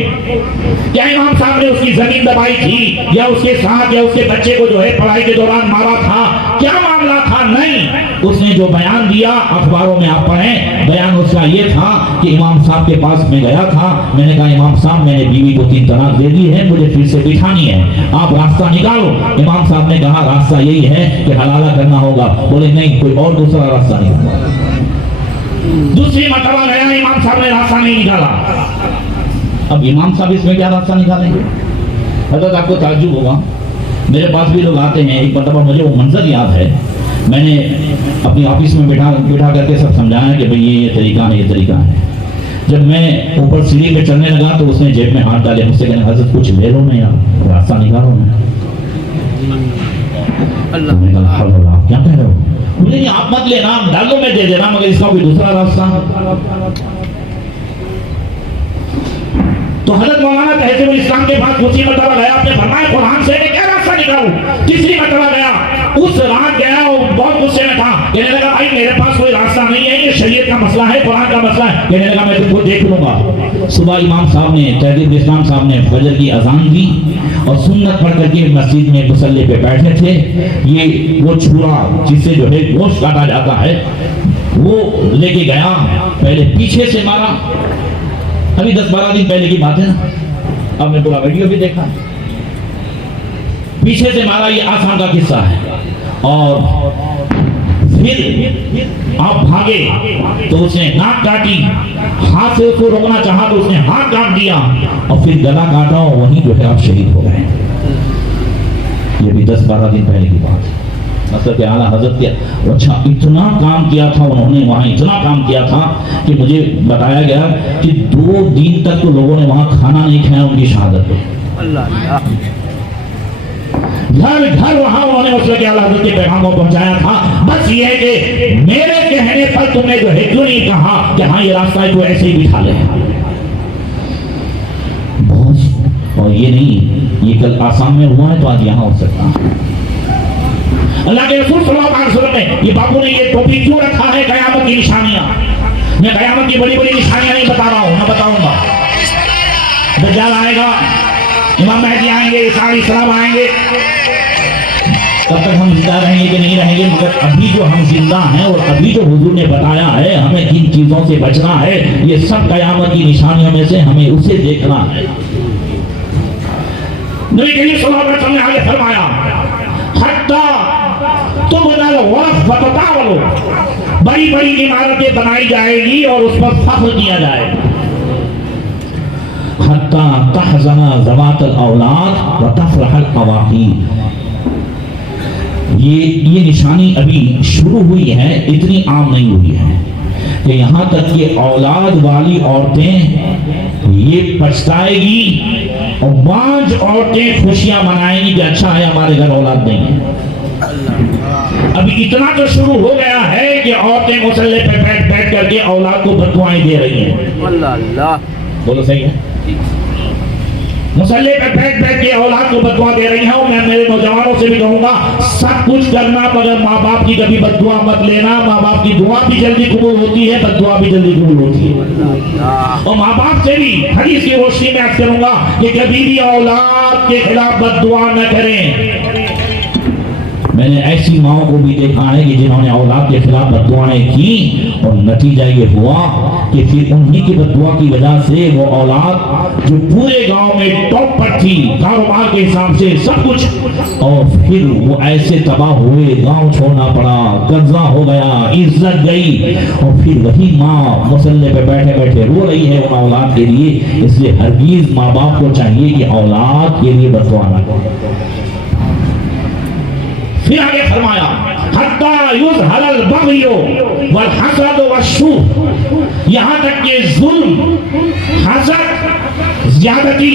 क्या इमाम साहब ने उसकी जमीन दबाई थी, या उसके साथ या उसके बच्चे को जो है पढ़ाई के दौरान मारा था? क्या मामला था? नहीं, उसने जो बयान दिया अखबारों में आप पढ़ें, बयान उसका ये था कि इमाम साहब के पास मैं गया था, मैंने कहा इमाम साहब मैंने बीवी को 3 तलाक दे दी है, मुझे फिर से बिठानी है, आप रास्ता निकालो। इमाम साहब ने कहा रास्ता यही है कि हलाला करना होगा। बोले नहीं, कोई और दूसरा रास्ता नहीं होगा। दूसरी मरतबा गया, इमाम साहब ने रास्ता नहीं निकाला। अब इमाम साहब इसमें क्या रास्ता निकालेंगे? हज़रत आपको ताज्जुब होगा, मेरे पास भी लोग आते हैं। एक मरतबा मुझे वो मंजर याद है, मैंने अपनी ऑफिस में बिठा करके सब समझाया कि भाई ये तरीका है, ये तरीका है। जब मैं ऊपर सीढ़ी पे चढ़ने लगा तो उसने जेब में हाथ डाले, मुझसे कहने हज़रत कुछ ले लो ना यार, रास्ता निकालो ना। अल्लाह क्या कह रहे हो? बोले आप मत लेना, डालो में दे देना, मगर इसका कोई दूसरा रास्ता। तो हज़रत मौलाना तहज़ीबुल इस्लाम के पास दूसरी मरतबा गया, आपने फरमाया कुरान से क्या रास्ता निकालूं? तीसरी मरतबा गया, उस रात गया और बहुत गुस्से में था। कहने लगा भाई मेरे पास कोई रास्ता नहीं है, ये शरीयत का मसला है, कुरान का मसला है। कहने लगा मैं तुमको देख लूंगा। सुबह इमाम साहब ने, तहजीब इस्लाम साहब ने फजर की अजान दी और सुन्नत पढ़ करके मस्जिद में मुसल्ले पे बैठे थे। ये वो छुरा जिससे जो है गोश्त काटा जाता है वो लेके गया, पहले पीछे से मारा। अभी 10-12 दिन पहले की बात है ना, आपने पूरा वीडियो भी देखा। पीछे से मारा, ये आसान का किस्सा है। और फिर आप भागे तो उसने नाक काटी, हाथ से उसको रोकना चाहा तो उसने हाथ काट दिया और फिर गला काटा और वहीं जो है आप शहीद हो गए। ये भी 10-12 दिन पहले की बात है। मतलब कि आला हजरत के अच्छा इतना काम किया था उन्होंने, वहाँ इतना काम किया था कि मुझे बताया गया कि 2 दिन तक तो लोगों ने वहाँ खाना नहीं खाया उनकी शहादत पे। घर घर वहां उन्होंने उसके के आला हजरत के पैगाम को पहुंचाया था। बस ये है कि मेरे कहने पर तुमने जो है क्यों नहीं कहा कि हाँ ये रास्ता है तो ऐसे ही बिठा ले। बहुत, और ये नहीं, ये कल आसाम में हुआ है तो आज यहाँ हो सकता है। अल्लाह के रसूल सल्लल्लाहु अलैहि वसल्लम ने ये बाबू ने ये टोपी क्यों रखा है? कयामत की निशानियां। मैं कयामत की बड़ी बड़ी निशानियां नहीं बता रहा हूं, मैं बताऊंगा। दज्जाल आएगा, इमाम महदी आएंगे, ईसा अलैहिस्सलाम आएंगे। तब तक हम जिंदा रहेंगे कि नहीं रहेंगे, मगर अभी जो हम जिंदा हैं और अभी जो हुजूर ने बताया है हमें किन चीजों से बचना है, ये सब कयामत की निशानियों में से हमें उसे देखना है। नबी करीम सल्लल्लाहु अलैहि वसल्लम ने आगे फरमाया हत्ता तुबनल वरफ फततावलो, बड़ी बड़ी इमारतें बनाई जाएगी और उस पर फख्र किया जाएगा। हत्ता तहज़ना ज़वातल औलाद व तफरहल अवाक़ीब, ये निशानी अभी शुरू हुई है, इतनी आम नहीं हुई है कि यहाँ तक कि औलाद वाली औरतें ये पछताएगी और बांझ औरतें खुशियां मनाएंगी कि अच्छा है हमारे घर औलाद नहीं है। अभी इतना तो शुरू हो गया है कि औरतें मुसल्ले पे बैठ बैठ करके औलाद को बददुआएं दे रही हैं। अल्लाह, बोलो सही है? मुसल्ले पे बैठ बैठ के औलाद को बददुआ दे रही हूं। मैं मेरे नौजवानों से भी कहूंगा सब कुछ करना मगर माँ बाप की कभी बददुआ मत लेना। माँ बाप की दुआ भी जल्दी कबूल होती है, बददुआ भी जल्दी कबूल होती है। और माँ बाप से भी हदीस की रोशनी में अर्ज करूंगा कि कभी भी औलाद के खिलाफ बददुआ न करें। मैंने ऐसी माओ को भी देखा है कि जिन्होंने औलाद के खिलाफ बददुआएं की और नतीजा ये हुआ कि फिर उन्हीं की बददुआ की वजह से वो औलाद जो पूरे गांव में टॉप पर थी कारोबार के हिसाब से सब कुछ, और फिर वो ऐसे तबाह हुए, गांव छोड़ना पड़ा, कर्जा हो गया, इज्जत गई। और फिर वही माँ मुसल्ले पे बैठे बैठे रो रही है उन औलाद के लिए। इसलिए हरगिज माँ बाप को चाहिए कि औलाद के लिए बददुआ न करें। फिर आगे फरमाया हत्ता युज़हरल बग़यो वल हसद वश्शूह, यहाँ तक कि जुल्म, हसद, ज्यादती,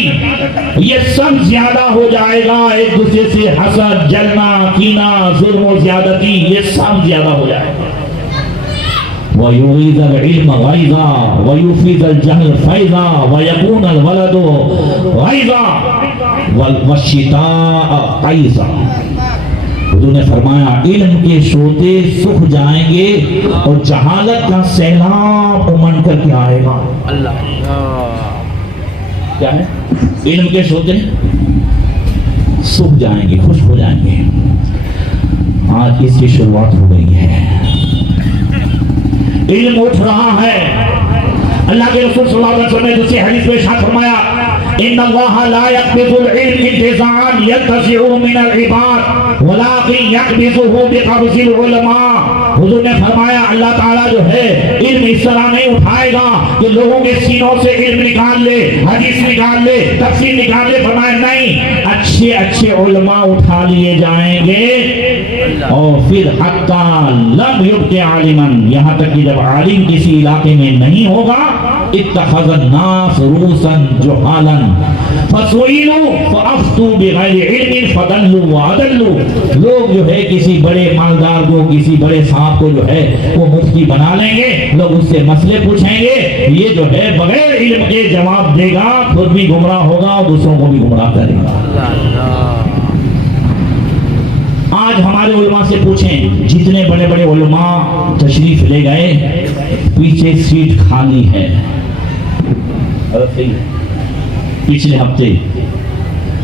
ये सब ज्यादा हो जाएगा। एक दूसरे से हसद, जलना, कीना, जुल्म, ज्यादती, ये सब ज्यादा हो जाएगा। वयुग़ीज़ल इल्म ग़ैज़ा वयुफ़ीज़ल जहल फ़ैज़ा वयकूनल वलदु ग़ैज़ा वश्शिताअ क़ैज़ा। हुजूर ने फरमाया इल्म के सोते सूख जाएंगे और जहालत का सैलाब उमड़ कर के आएगा। अल्लाह, क्या है? इल्म के सोते सूख जाएंगे, खुश हो जाएंगे। आज इसकी शुरुआत हो गई है, इल्म उठ रहा है। अल्लाह के रसूल सल्लल्लाहु अलैहि वसल्लम ने दूसरी हदीस में इरशाद फरमाया इन्नल्लाह ला यक़बिज़ुल इल्म इंतिज़ाअन यंतज़िउ मिनल इबाद वलाकिन यक़बिज़ुहु बिक़ब्ज़िल उलमा। हुजूर ने फरमाया अल्लाह ताला जो है इल्म इस तरह नहीं उठाएगा कि लोगों के सीनों से इल्म निकाल ले, हदीस निकाल ले, तफसीर निकाल ले। फरमाया नहीं, अच्छे अच्छे उलमा उठा लिए जाएंगे। और फिर हत्ता लम युब्क़ि आलिमन, यहाँ तक कि जब आलिम किसी इलाके में नहीं होगा इत्तख़ज़न नास रूसन जुहालन फसुइलू फअफ्तू बिग़ैरि इल्मिन फदल्लू व अदल्लू। लोग जो है किसी बड़े मालदार को, किसी बड़े साहब को जो है वो मुफ्ती बना लेंगे, लोग उससे मसले पूछेंगे, ये जो है बगैर इल्म के जवाब देगा, खुद भी गुमराह होगा और दूसरों को भी गुमराह करेगा। आज हमारे उलमा से पूछें, जितने बड़े बड़े उलमा तशरीफ ले गए, पीछे सीट खाली है। पिछले हफ्ते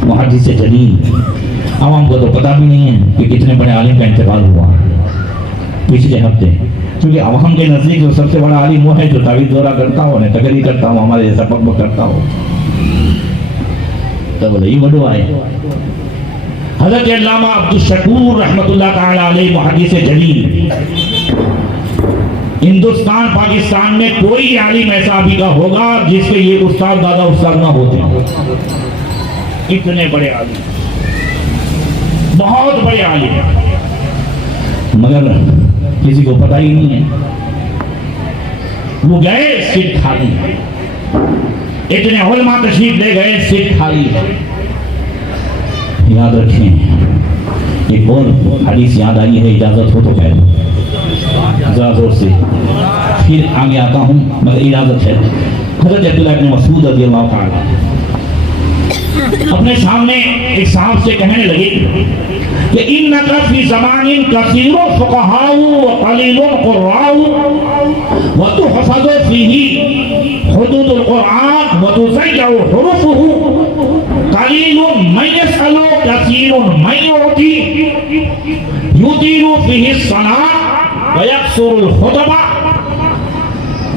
मुहद्दिस जलील, आवाम को तो पता भी नहीं है कि कितने बड़े आलिम का इंतकाल हुआ पिछले हफ्ते, क्योंकि अवाम के नजदीक जो सबसे बड़ा आलिम वो है जो तावीज़ दौरा करता हो, तकरीर करता हो, हमारे जैसा पक करता हो। तो बोले ये वडो आए हज़रत अल्लामा अब्दुल शकूर रहमतुल्लाह ताला अलैह मुहद्दिस जलील। हिंदुस्तान पाकिस्तान में कोई आलिम ऐसा अभी का होगा जिसके ये उस्ताद दादा उस्ताद ना होते। इतने बड़े आलिम, बहुत बड़े आलिम, मगर किसी को पता ही नहीं है। वो गए, सीट खाली। इतने उलमा तशरीफ ले गए, सीट खाली। याद रखें, एक और हदीस याद आई है, इजाजत हो तो कह दो जरा जोर से, फिर आगे आता हूं, मगर इजाजत है। हज़रत अब्दुल्लाह इब्न मसूद रज़ियल्लाहु ताला अपने सामने एक साहब से कहने लगे कि इन्नका फी ज़मानिन कसीरुन फुक़हाउ व क़लीलुन क़ुर्राउ व तुहफ़ज़ु फ़ीही हुदूदुल क़ुरआन व तुज़य्यउ हुरूफ़ुहु क़लीलुन मन यसअलु कसीरुन मन युती युतीरु फ़ीही सलात व यक़सुरुल खुतबा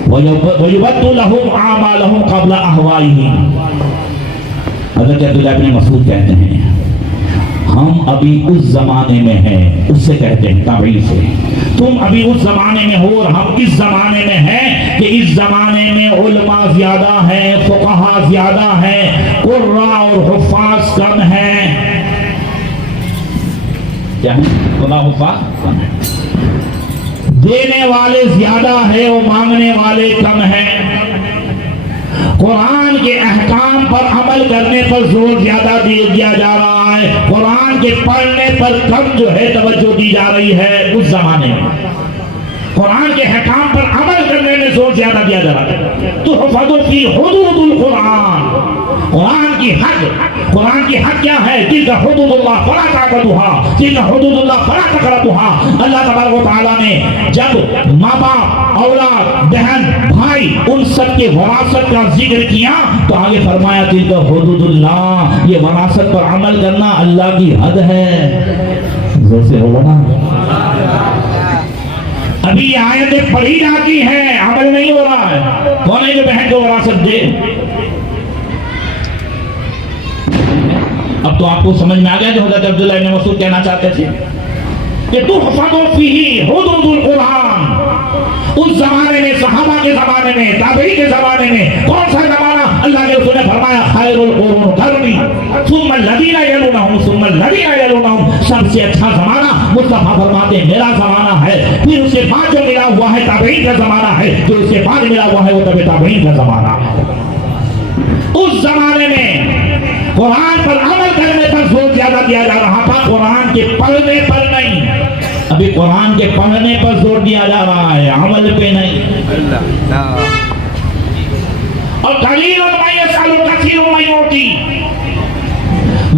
व युबद्दु लहुम आमालहुम क़ब्ला अहवाइहिम। हज़रत अब्दुल्लाह इब्न मसूद कहते हैं, हम अभी उस जमाने में हैं, उससे कहते हैं ताबीन से, तुम अभी उस जमाने में हो और हम इस जमाने में हैं कि इस जमाने में उलमा ज्यादा हैं, फुक़हा ज्यादा हैं, कुर्रा और हुफ़ाज़ कम हैं। क्या है? कुर्रा हुफ़ाज़ कम है। देने वाले ज्यादा है और मांगने वाले कम हैं। कुरान के अहकाम पर अमल करने पर जोर ज्यादा दिया जा रहा है, कुरान के पढ़ने पर कम जो है तवज्जो दी जा रही है। उस जमाने में कुरान के अहकाम पर अमल करने में जोर ज्यादा दिया जा रहा है। तो हुफ़ज़ु फ़ी हुदूदिल कुरान, कुरान की हद क्या है? तिल्का हुदूदुल्लाह फला ताअतुहा, तिल्का हुदूदुल्लाह फला तक़रबुहा। अल्लाह तबारक व तआला ने जब माँ बाप, औलाद, बहन, भाई, उन सब के वरासत का जिक्र किया तो आगे फरमाया तिल्का हुदूदुल्लाह, ये वरासत पर अमल करना अल्लाह की हद है। जोर से बोलो ना। अभी ये आयतें पढ़ी जाती हैं, अमल नहीं हो रहा है। कौन है जो बहन को वरासत दे? अब तो आपको समझ में आ गया जो हज़रत अब्दुल्लाह इब्न मसूद कहना चाहते थे कि तुहफ़ज़ु फ़ीही हुदूदुल कुरान। उस जमाने में, सहाबा के जमाने में, ताबई के जमाने में, कौन सा जमाना? अल्लाह के रसूल ने फरमाया खैरुल कुरून क़र्नी सुम्मा लदीना यलूनहुम सुम्मा लदीना यलूनहुम। सबसे अच्छा जमाना मुस्तफा फरमाते हैं मेरा जमाना है, फिर उसके बाद जो मिला हुआ है ताबई का जमाना है, जो उसके बाद मिला हुआ है वो तबे ताबई का जमाना है। उस जमाने में कुरान पर अमल करने पर जोर ज्यादा दिया जा रहा था, कुरान के पढ़ने पर नहीं। अभी कुरान के पढ़ने पर जोर दिया जा रहा है, अमल पे नहीं। और कलीलुन मन यसअलु कसीरुन मन युती,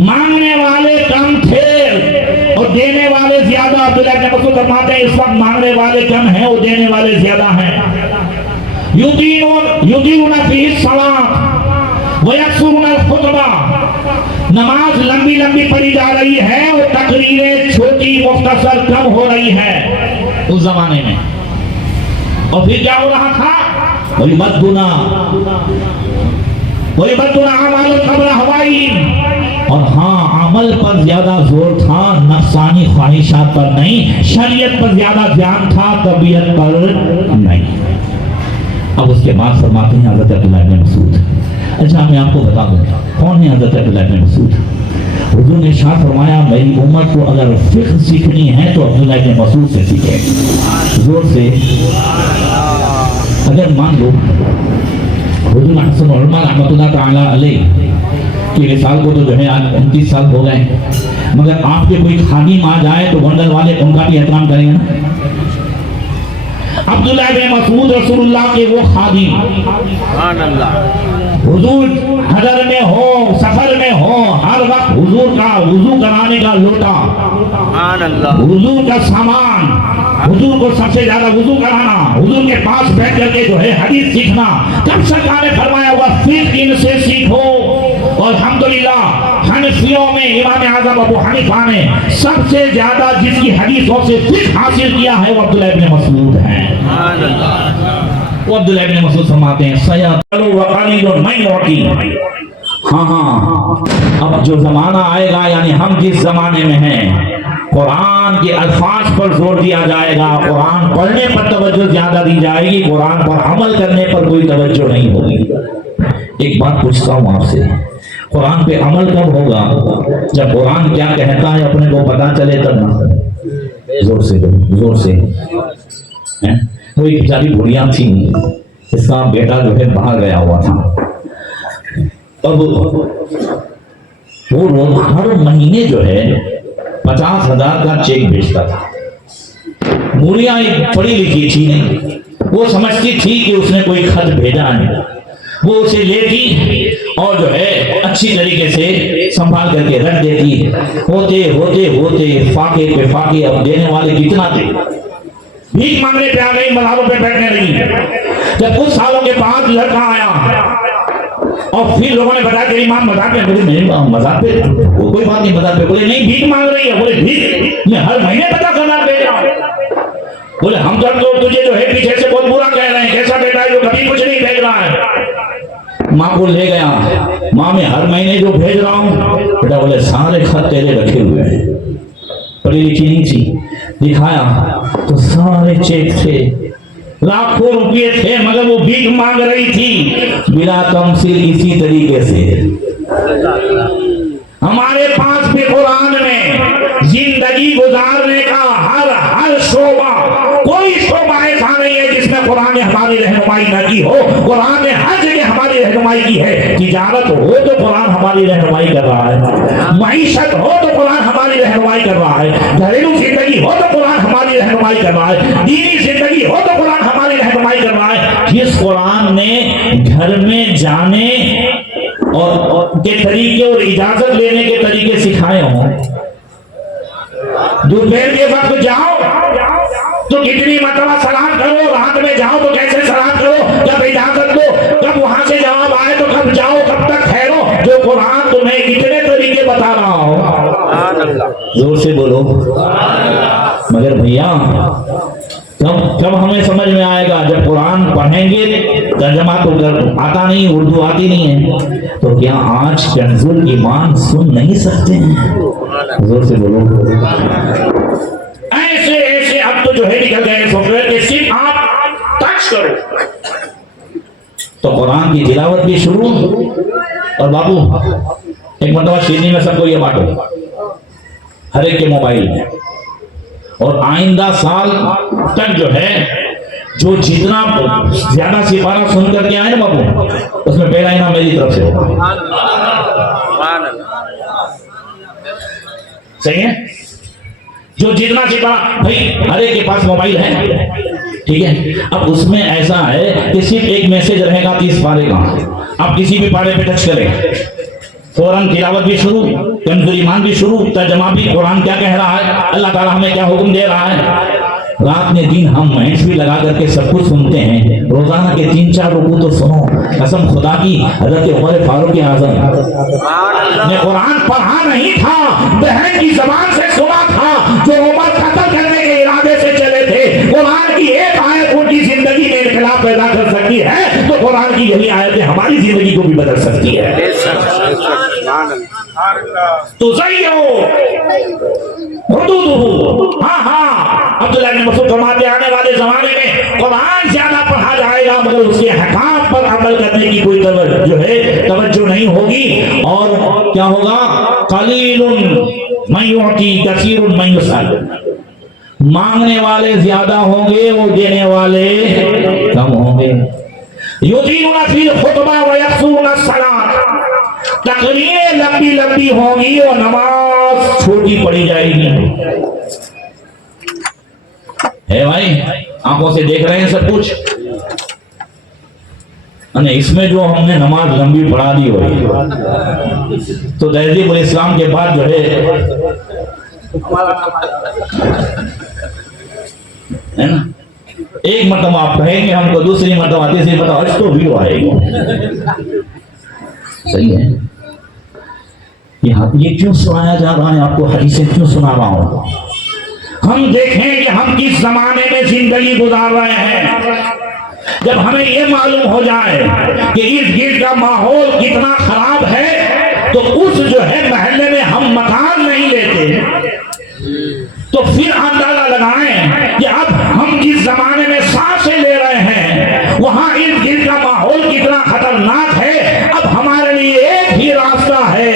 मांगने वाले कम थे और देने वाले ज्यादा। अब्दुल्लाह इब्न मसूद फरमाते हैं इस वक्त मांगने वाले कम हैं और देने वाले ज्यादा हैं। युतीरुना फ़ीही सलात व यक़सुरुनल खुतबा, नमाज लंबी लंबी पढ़ी जा रही है और तकरीरें छोटी मुख्तसर कम हो रही है उस जमाने में। और फिर क्या हो रहा था? वयुबद्दुना आमालुन क़ब्ला अहवाइहिम। और हाँ, अमल पर ज्यादा जोर था, नफ्सानी ख्वाहिशात पर नहीं। शरीयत पर ज्यादा ध्यान था, तबीयत पर नहीं। अब उसके बाद फरमाते हैं हज़रत अब्दुल्लाह इब्न मसूद। अच्छा, मैं आपको बता दूं कौन है हज़रत अब्दुल्लाह इब्न मसूद। हुज़ूर ने इरशाद फरमाया मेरी उम्मत को अगर फ़िक़्ह सीखनी है तो अब्दुल्लाह इब्न मसूद से सीखे। जोर से अगर मान लो हुज़ूर हसन उलमा रहमतुल्लाह ताला अलैह के विसाल को तो जो है आज 29 साल हो गए, मगर आपके कोई खादिम आ जाए तो गोंडल वाले उनका भी एहतराम करेंगे ना। अब्दुल्लाह इब्न मसूद रसूलुल्लाह के वो खादिम, हुजूर हदर में हो, सफर में हो, हर वक्त हुजूर का वुजू कराने का लोटा, सुभान अल्लाह, हुजूर का सामान, हुजूर को सबसे ज्यादा वुजू कराना, हुजूर के पास बैठ करके जो है हदीस सीखना। तब सरकार ने फरमाया हुआ फिक्र इनसे सीखो। और अल्हम्दुलिल्लाह हनफियों में इमाम आज़म अबू हनीफा ने सबसे ज्यादा जिसकी हदीसों से फिक्र हासिल किया है वो अब्दुल्लाह इब्न मसऊद है। सुभान अल्लाह। वो अब्दुल्लाह इब्न मसऊद फरमाते हैं सयक़लु व क़लीलुन मन युती। हाँ, अब जो जमाना आएगा, यानी हम जिस जमाने में हैं, कुरान के अल्फाज पर जोर दिया जाएगा, कुरान पढ़ने पर तवज्जो ज्यादा दी जाएगी, कुरान पर अमल करने पर कोई तवज्जो नहीं होगी। एक बात पूछता हूँ आपसे, कुरान पे अमल कब होगा? जब कुरान क्या कहता है अपने को पता चले तब ना। जोर से जोर से। वो एक बेचारी बुढ़िया थी, इसका बेटा जो है बाहर गया हुआ था। अब वो रोज हर महीने जो है 50,000 का चेक भेजता था। बुढ़िया एक पढ़ी लिखी थी नहीं, वो समझती थी कि उसने कोई खत भेजा है, वो उसे लेती और जो है अच्छी तरीके से संभाल करके रख देती। होते होते होते फाके पे फाके, अब देने वाले कितना थे, भीख मांगने पे आ गई, मज़ारों पे बैठने लगी। जब कुछ सालों के बाद लड़का आया और फिर लोगों ने बताया कि इमाम मजाक में, बोले नहीं मजाक पे, वो कोई बात नहीं मजाक पे। बोले नहीं भीख मांग रही है। बोले भीख मैं हर महीने 50,000 भेज रहा हूँ। बोले हम तो तुझे जो है पीछे से बहुत बुरा कह रहे हैं, कैसा बेटा है जो कभी कुछ नहीं भेज रहा है। माँ को ले गया, माँ मैं हर महीने जो भेज रहा हूँ। बेटा बोले सारे खत तेरे रखे हुए हैं, पढ़ी लिखी नहीं थी। दिखाया तो सारे चेक थे, लाखों रुपये थे, मगर वो भीख मांग रही थी बिना तमसील इसी तरीके से। हमारे पास भी कुरान में जिंदगी गुजारने का हर शोबा, कोई शोबा ऐसा नहीं है जिसमें कुरान ने हमारी रहनुमाई न की हो। कुरान ने हर जगह हमारी रहनुमाई की है। तिजारत हो तो कुरान हमारी रहनुमाई कर रहा है, मईशत हो तो कुरान हमारी रहनुमाई कर रहा है, घरेलू जिंदगी हो तो कुरान हमारी रहनुमाई कर रहा है, दीनी जिंदगी हो तो कुरान हमारी रहनुमाई कर रहा है। जिस कुरान ने घर में जाने और के तरीके और इजाजत लेने के तरीके सिखाए हों, दोपहर के वक्त जाओ तो कितनी मरतबा सलाम करो, रात में जाओ तो कैसे सलाम करो, जब इजाजत दो, कब वहां से जवाब आए तो कब जाओ, कब तक ठहरो। जो कुरान तुम्हें कितने तरीके बता रहा हो, जोर से बोलो। मगर भैया कब हमें समझ में आएगा? जब कुरान पढ़ेंगे, तर्जमा तो आता नहीं, उर्दू आती नहीं है, तो क्या आज कंजुल ईमान सुन नहीं सकते हैं? जोर से बोलो। ऐसे ऐसे अब तो जो है निकल गए सॉफ्टवेयर के, सिर्फ आप टच करो तो कुरान की तिलावत भी शुरू। और बाबू एक मतलब शेरनी में सबको ये बांटो हर एक के मोबाइल में, और आइंदा साल तक जो है जो जितना ज्यादा सिपारा सुन करके आए ना बाबू, उसमें पहला इनाम मेरी तरफ से होगा। सही है? जो जितना सिपारा, भाई हर एक के पास मोबाइल है, ठीक है? अब उसमें ऐसा है कि सिर्फ एक मैसेज रहेगा 30 पारे का, आप किसी भी पारे पे टच करें फौरन तिलावत भी शुरू, कंजुल ईमान भी शुरू, तर्जमा भी, कुरान क्या कह रहा है, अल्लाह ताला हमें क्या हुक्म दे रहा है। रात में दिन हम माइंड्स भी लगा करके सब कुछ सुनते हैं। रोजाना के 3-4 रुकू तो सुनो, कसम खुदा की हजरत उमर फारूक आजम ने कुरान पढ़ा नहीं था, बहन की जबान से सुना था, जो उमर कत्ल करने के इरादे से चले थे। कुरान की एक आयत उनकी जिंदगी में इनकलाब पैदा कर सकती है, तो कुरान की यही आयतें हमारी जिंदगी को भी बदल सकती है। तो हाँ, अब्दुल्लाह इब्न मसूद फरमाते हैं आने वाले जमाने में कुरान ज्यादा पढ़ा जाएगा, मगर उसके अहकाम पर अमल करने की कोई तवज्जो नहीं होगी। और क्या होगा? कलीलुन मन युती कसीरुन मन युसल। मांगने वाले ज्यादा होंगे, वो देने वाले कम होंगे। युतीनुना फील खुतबा व यक्सुरुना सलात। तकरीरें लंबी लंबी होंगी और नमाज छोटी पड़ी जाएगी। है भाई, आंखों से देख रहे हैं सब कुछ। અને इसमें जो हमने नमाज लंबी पढ़ा दी हो तो तहजीब उल इस्लाम के बाद जो है ना, एक मतलब आप कहेंगे हमको, दूसरी मतलब तीसरी मतलब आज तो भी आएगी। सही है। ये क्यों सुनाया जा रहा है आपको, हदीसें क्यों सुना रहा हूं? हम देखें कि हम किस जमाने में जिंदगी गुजार रहे हैं। जब हमें यह मालूम हो जाए कि इर्द गिर्द का माहौल कितना खराब है, तो उस जो है महल्ले में हम मकान नहीं लेते, तो फिर अंदाजा लगाएं कि अब हम जिस जमाने में सांसें ले रहे हैं वहां इर्द गिर्द का माहौल कितना खतरनाक है। अब हमारे लिए एक ही रास्ता है,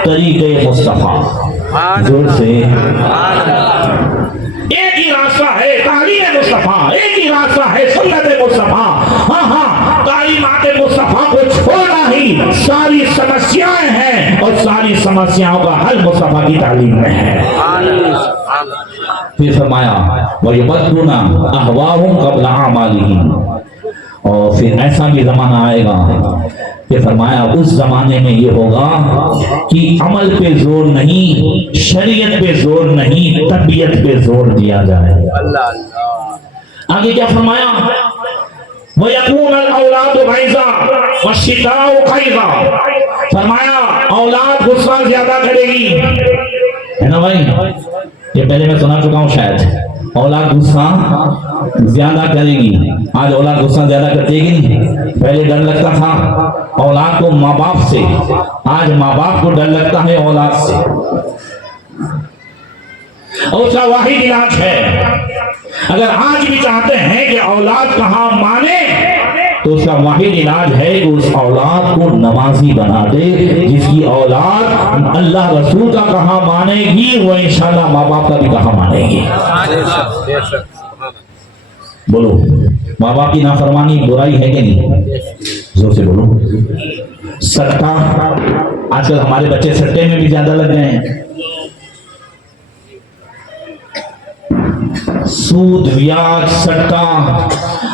तरीके मुस्तफा। जोर से, एक ही रास्ता है तालीम मुस्तफा, एक ही रास्ता है सुन्नत मुस्तफा। हाँ हाँ, तालीमात मुस्तफा को छोड़ना ही सारी समस्याएं हैं और सारी समस्याओं का हल मुस्तफा की तालीम में है। फिर फरमाया वयुबद्दुना अहवाहुम क़ब्ला अमालिहिम, और फिर ऐसा भी जमाना आएगा कि फरमाया उस जमाने में ये होगा कि अमल पे जोर नहीं, शरीयत पे जोर नहीं, तबीयत पे जोर दिया जाएगा। आगे क्या फरमाया, वयकूनुल औलादु गैज़ा वश्शिताउ खैज़ा, फरमाया औलाद गुस्सा ज्यादा करेगी, है ना भाई? ये पहले मैं सुना चुका हूं शायद, औलाद गुस्सा ज्यादा करेगी। आज औलाद गुस्सा ज्यादा करतेगी नहीं। पहले डर लगता था औलाद को माँ बाप से, आज माँ बाप को डर लगता है औलाद से। और उसका वाहिद इलाज है, अगर आज भी चाहते हैं कि औलाद कहाँ माने, तो उसका वाहिद इलाज है कि उस औलाद को नमाजी बना दे। जिसकी औलाद अल्लाह रसूल का कहा मानेगी, वो इंशाल्लाह माँ बाप का भी कहा मानेगी। बोलो, माँ बाप की नाफरमानी बुराई है कि नहीं? जोर से बोलो। सट्टा, आजकल हमारे बच्चे सट्टे में भी ज्यादा लग गए हैं। सूद, ब्याज, सट्टा।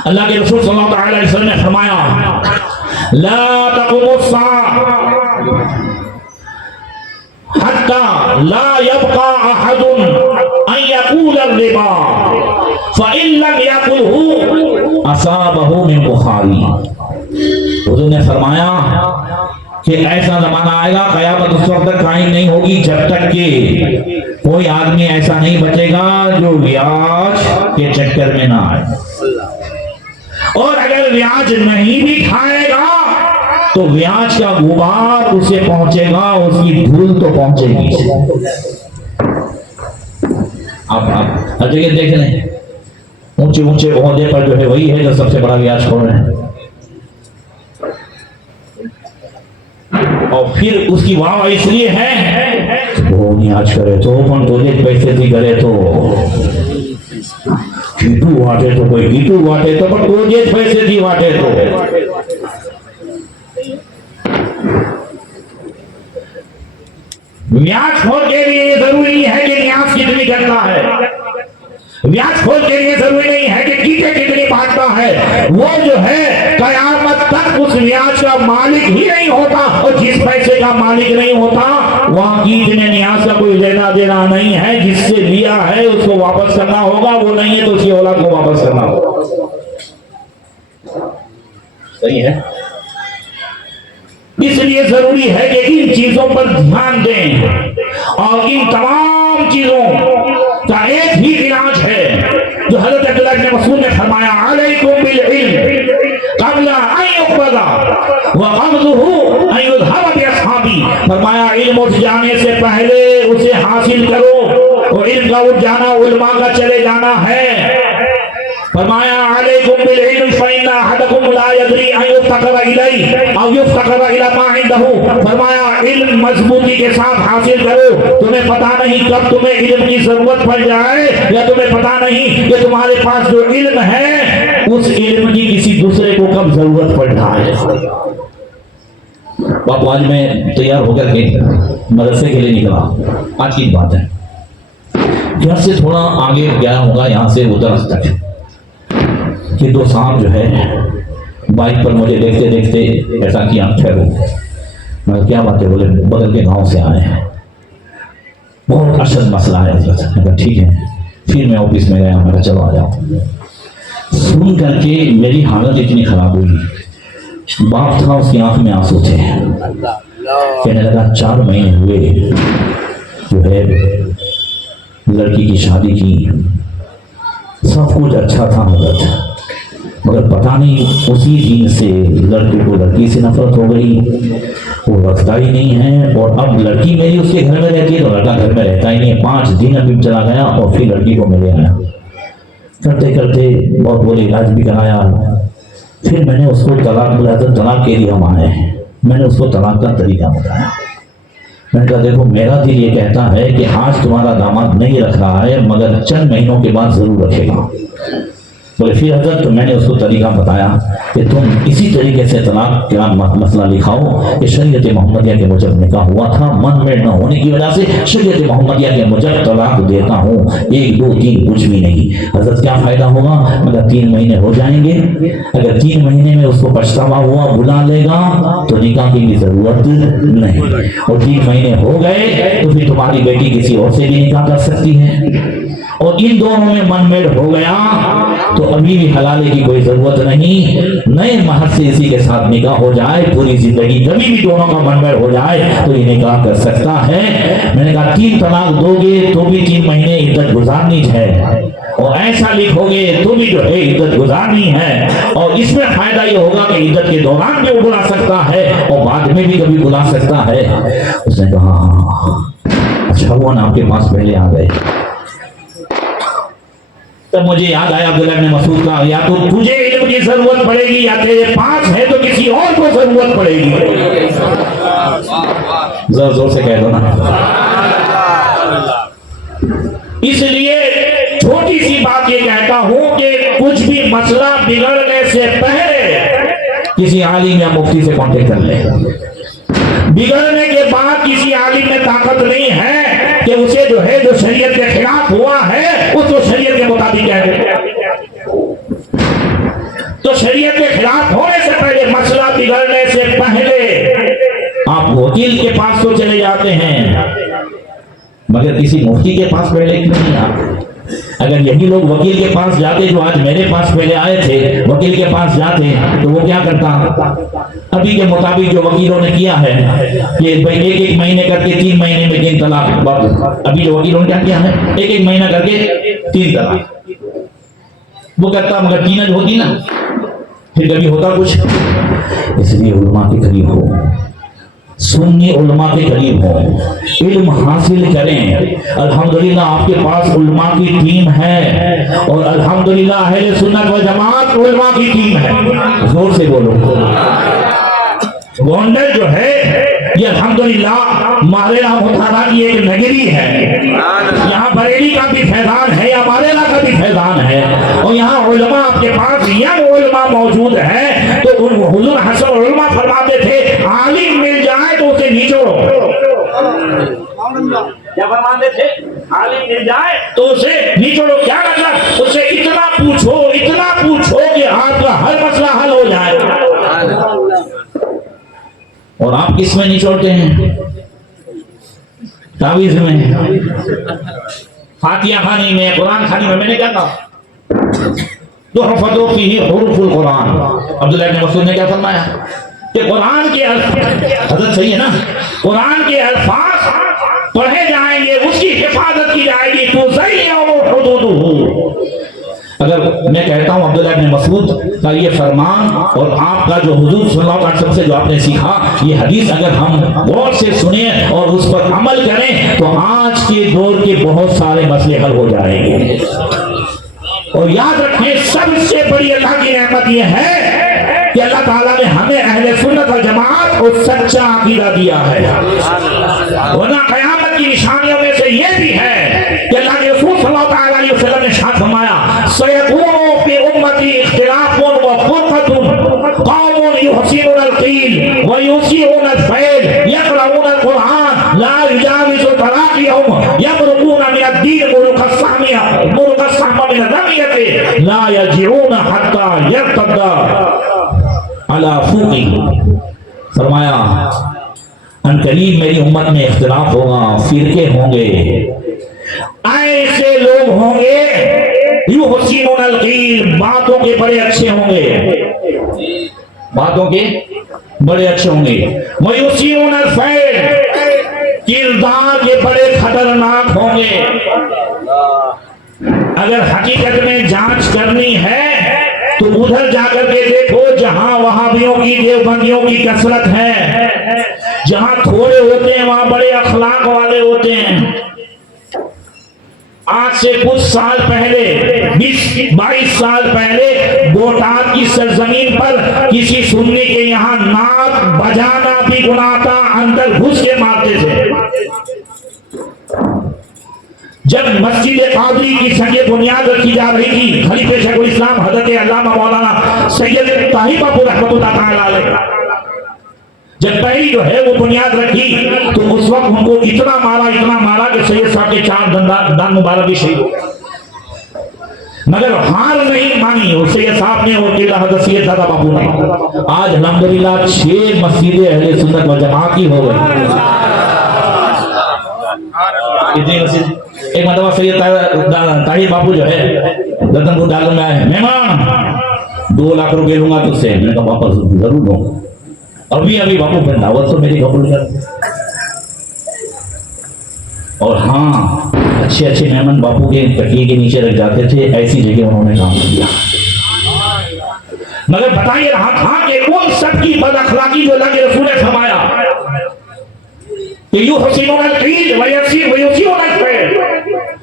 अल्लाह के रसूल सल्लल्लाहु अलैहि वसल्लम ने फरमाया ला तक़ुमुस्सा हत्ता ला यबका अहदुन अन यक़ूल रिबा फ़इन लम यक़ुलहु असाबहु मिन बुखारी। हुज़ूर ने फरमाया कि ऐसा जमाना आएगा, क़यामत उस वक्त तक कायम नहीं होगी जब तक कि कोई आदमी ऐसा नहीं बचेगा जो ब्याज के चक्कर में ना आए। और अगर ब्याज नहीं भी खाएगा तो ब्याज का गुबार उसे पहुंचेगा, उसकी धूल तो पहुंचेगी। आप हर जगह देख रहे हैं, ऊंचे ऊंचे ओहदे पर जो है वही है जो सबसे बड़ा ब्याज खोल रहे हैं, और फिर उसकी वाह इसलिए है वो न्याज करे तो पण तो पैसे थी करे तो गीटू वाटे तो कोई गीटू वाटे तो पण तो पैसे थी वाटे तो। ब्याजखोर के लिए जरूरी है कि न्याज कितनी करता है, ब्याजखोर के लिए जरूरी नहीं है कि कीटे कितनी बांटता है। वो जो है कयामत तक उस ब्याज का मालिक ही नहीं होता, और जिस पैसे का मालिक नहीं होता वहां कीट में न्याज का कोई लेना देना नहीं है। जिससे लिया है उसको वापस करना होगा, वो नहीं है तो उसकी औलाद को वापस करना होगा। सही है। इसलिए जरूरी है कि इन चीजों पर ध्यान दें, और इन तमाम चीजों का एक ही इलाज है जो हज़रत अब्दुल्लाह इब्न मसऊद ने फरमाया अलैकुम बिल इल्म क़ब्ला अन युक़बज़ा व क़ब्ज़ुहु अन युज़हब बि अस्हाबी। फरमाया इल्म उठ जाने से पहले उसे हासिल करो, और इल्म का उठ जाना उलमा का चले जाना है। फरमाया अलैकुम बिल इल्म फ़इन्ना अहदकुम ला यदरी अन युफ्तक़रा इलैहि औ युफ्तक़रा इला मा इंदहु। फरमाया इल्म मजबूती के साथ हासिल करो, तुम्हें पता नहीं कब तुम्हें इल्म की जरूरत पड़ जाए, या तुम्हें पता नहीं कि तुम्हारे पास जो इल्म है उस इल्म की किसी दूसरे को कब जरूरत पड़ जाए। बाप, आज मैं तैयार होकर के मदरसे के लिए निकला, आज की बात है। घर से थोड़ा आगे गया होगा, यहाँ से उधर तक कि दो साहब जो है बाइक पर मुझे देखते देखते ऐसा किया, ठहरो। मैं क्या बात है? बोले बगल के गांव से आए हैं, बहुत अशद मसला है। मैं कहा ठीक है। फिर मैं ऑफिस में गया, मैं चलो आ जाओ। सुन करके मेरी हालत इतनी खराब हुई, बाप था उसकी आंख में आंसू थे। कहने लगा 4 महीने हुए जो है लड़की की शादी की, सब कुछ अच्छा था, मगर पता नहीं उसी दिन से लड़के को लड़की से नफरत हो गई, वो रखता ही नहीं है। और अब लड़की मेरी उसके घर में रहती है तो लड़का घर में रहता ही नहीं है। 5 दिन अभी चला गया और फिर लड़की को मिले आया, करते करते बहुत बुरे इलाज भी कराया। फिर मैंने उसको तलाक बुलाया था, तलाक के लिए हम आए। मैंने उसको तलाक का तरीका बताया। मैंने कहा देखो, मेरा दिल ये कहता है कि आज तुम्हारा दामाद नहीं रख रहा है, मगर चंद महीनों के बाद जरूर रखेगा। बोले फिर हजरत, तो मैंने उसको तरीका बताया कि तुम इसी तरीके से तलाक का मसला लिखाओ कि शरीयत मोहम्मदिया के मुजब निकाह हुआ था, मन में न होने की वजह से शरीयत मोहम्मदिया के मुजब तलाक देता हूँ, 1 2 3 कुछ भी नहीं। हजरत क्या फायदा होगा? मगर 3 महीने हो जाएंगे, अगर 3 महीने में उसको पछतावा हुआ, बुला लेगा तो निकाह की भी जरूरत नहीं, और 3 महीने हो गए तो फिर तुम्हारी बेटी किसी और से भी निकाह कर सकती है। और इन दोनों में मनमेल हो गया तो अभी भी हलाले की कोई जरूरत नहीं, नए महर से इसी के साथ निकाह हो जाए, पूरी जिंदगी कभी भी दोनों का मनमेल हो जाए तो ये निकाह कर सकता है। मैंने कहा 3 तलाक दोगे तो भी 3 महीने इद्दत गुजारनी है, और ऐसा लिखोगे तो भी जो है इद्दत गुजारनी है। और इसमें फायदा ये होगा कि इद्दत के दौरान भी वो बुला सकता है और बाद में भी कभी बुला सकता है। उसने कहा अच्छा हुआ ना आपके पास पहले आ गए। तब मुझे याद आया अब्दुल्लाह इब्न मसूद का, या तो तुझे इल्म की जरूरत पड़ेगी या तेरे पास है तो किसी और को जरूरत पड़ेगी। जोर जोर से कह दो ना। इसलिए छोटी सी बात ये कहता हूं कि कुछ भी मसला बिगड़ने से पहले किसी आलिम या मुफ्ती से कांटेक्ट कर ले। बिगड़ने के बाद किसी आलिम में ताकत नहीं है कि उसे जो है जो शरीयत के खिलाफ हुआ है उसको शरीयत के मुताबिक कह दे। तो शरीयत के खिलाफ होने से पहले, मसला बिगड़ने से पहले आप वकील के पास तो चले जाते हैं, मगर किसी मुफ्ती के पास पहले क्यों नहीं आते? अगर यही लोग वकील के पास जाते जो आज मेरे पास पहले आए थे, वकील के पास जाते तो वो क्या करता? अभी के मुताबिक जो वकीलों ने किया है कि भाई 1-1 महीने करके 3 महीने में 3 तलाक, अभी जो वकीलों ने क्या किया है 1-1 महीना करके 3 तलाक वो करता, मगर 3 होती ना, फिर कभी होता कुछ। इसलिए उलमा के करीब हो, सुन्नी उलमा के करीब हो, इल्म हासिल करें। अल्हम्दुलिल्लाह आपके पास उलमा की टीम है, और अल्हम्दुलिल्लाह अहले सुन्नत व जमात उलमा की टीम है। जोर से बोलो। गोंडल जो है ये अल्हम्दुलिल्लाह मारेला मुतारा की एक नगरी है। यहाँ बरेली का भी फैजान है, या मारेला का भी फैजान है, और यहाँ उलमा आपके पास यंग उलमा मौजूद है। तो हुजूर हसन उलमा फरमाते थे आलिम मिल जाए तो उसे निचोड़ो। क्या फरमाते थे? आलिम मिल जाए तो उसे निचोड़ो। क्या मतलब? उससे इतना पूछो कि आपका हर मसला हल हो जाए। और आप किस में निचोड़ते हैं? तावीज़ में, फातिहा खानी में, कुरान खानी में। मैंने क्या कहा? तुहफ़तु फ़ीही हुरूफ़ुल कुरान। अब्दुल्लाह इब्न मसूद ने क्या फरमाया कि कुरान के हज़रत सही है ना, कुरान के अल्फाज पढ़े जाएंगे, उसकी हिफाजत की जाएगी। तो सही अगर मैं कहता हूं अब्दुल्लाह इब्न मसूद का ये फरमान और आपका जो हुजूर सल्लल्लाहु अलैहि वसल्लम से जो आपने सीखा ये हदीस, अगर हम गौर से सुने और उस पर अमल करें तो आज के दौर के बहुत सारे मसले हल हो जाएंगे। और याद रखें, सबसे बड़ी अल्लाह की नेमत यह है कि अल्लाह ताला ने हमें अहले सुन्नत वल जमात को सच्चा अकीदा दिया है। वरना क़यामत की निशानियों में से यह भी है कि अल्लाह के रसूल सल्लल्लाहु अलैहि वसल्लम ने इरशाद फरमाया, सयकूनु फी उम्मती इख्तिलाफुन व फुरक़तुन कौमुन युहसिनुल क़ील व युसीउल फ़ैल यक़रऊनल क़ुरआन ला युजाविज़ु तराक़ियहुम यमरुक़ून मिनद्दीन मुरुक़ अस्सहम मिन रमियति ला यरजिऊन हत्ता यर्तद्दा। अला फूकी, फरमाया अनकरीब मेरी उम्मत में इख्तिलाफ होगा, फिरके होंगे, ऐसे लोग होंगे युहसीनुल क़ील, बातों के बड़े अच्छे होंगे, बातों के बड़े अच्छे होंगे, वयुसीनुल फ़ैल, किरदार के बड़े खतरनाक होंगे। अगर हकीकत में जांच करनी है तो उधर जाकर के देखो जहां वहाबियों की देवबंदियों की कसरत है, जहां थोड़े होते हैं वहां बड़े अखलाक वाले होते हैं। आज से कुछ साल पहले 20-22 साल पहले बोटाद की सरजमीन पर किसी सुन्नी के यहाँ नाक बजाना भी गुनाह था, अंदर घुस के मारते थे। जब मस्जिद कादरी की संग बुनियाद रखी जा रही थी, खलीफे शेखुल इस्लाम हजरत अल्लामा मौलाना सैयद ताहिर बापू रहमतुल्लाह तआला अलैह जब पहली जो है वो बुनियाद रखी तो उस वक्त उनको इतना मारा कि सैयद साहब के 4 दान मुबारक भी शहीद हो गए। मगर हार नहीं मानी और सैयद साहब ने और किला हजरत सैयद दादा बापू ने। आज अल्हम्दुलिल्लाह 6 मस्जिदें अहले सुन्नत व जमात की हो गई। एक मतलब सैयद ताहिर बापू जो है रतनपुर दालम में आए, मेहमान 2 लाख रुपए लूंगा तुझसे। मैंने कहा वापस जरूर दूंगा, अभी बापू फिर दावत तो मेरी कबूल कर। और हाँ, अच्छे मेहमान बापू के तकिए के नीचे रख जाते थे, ऐसी जगह उन्होंने काम किया। मगर बताइए रहा था कि उन सब की बदअखलाकी जो लगे रसूल ने फरमाया कि युहसीनुल क़ील वयुसीनुल फ़ैल,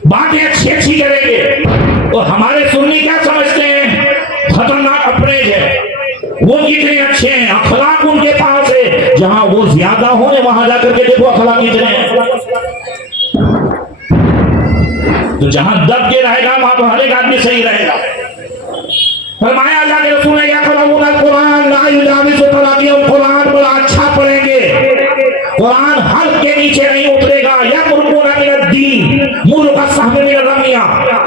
बातें अच्छी करेंगे। और हमारे सुन्नी क्या समझते हैं, खतरनाक अपरेज है, वो कितने अच्छे हैं, अखलाक उनके पास है। जहां वो ज्यादा हो वहां जाकर के देखो अखलाक कितने हैं। तो जहां दब के रहेगा वहां तो हर एक आदमी सही रहेगा। फरमाया अल्लाह के रसूल ने क्या कुरान ला युजाविज़ु तराक़ियहुम, कुरान बड़ा अच्छा पढ़ेंगे, कुरान हल्क के नीचे नहीं उतरेगा। या मुर्कुना मिनद्दीन मुर्का सहम मिन रमिया,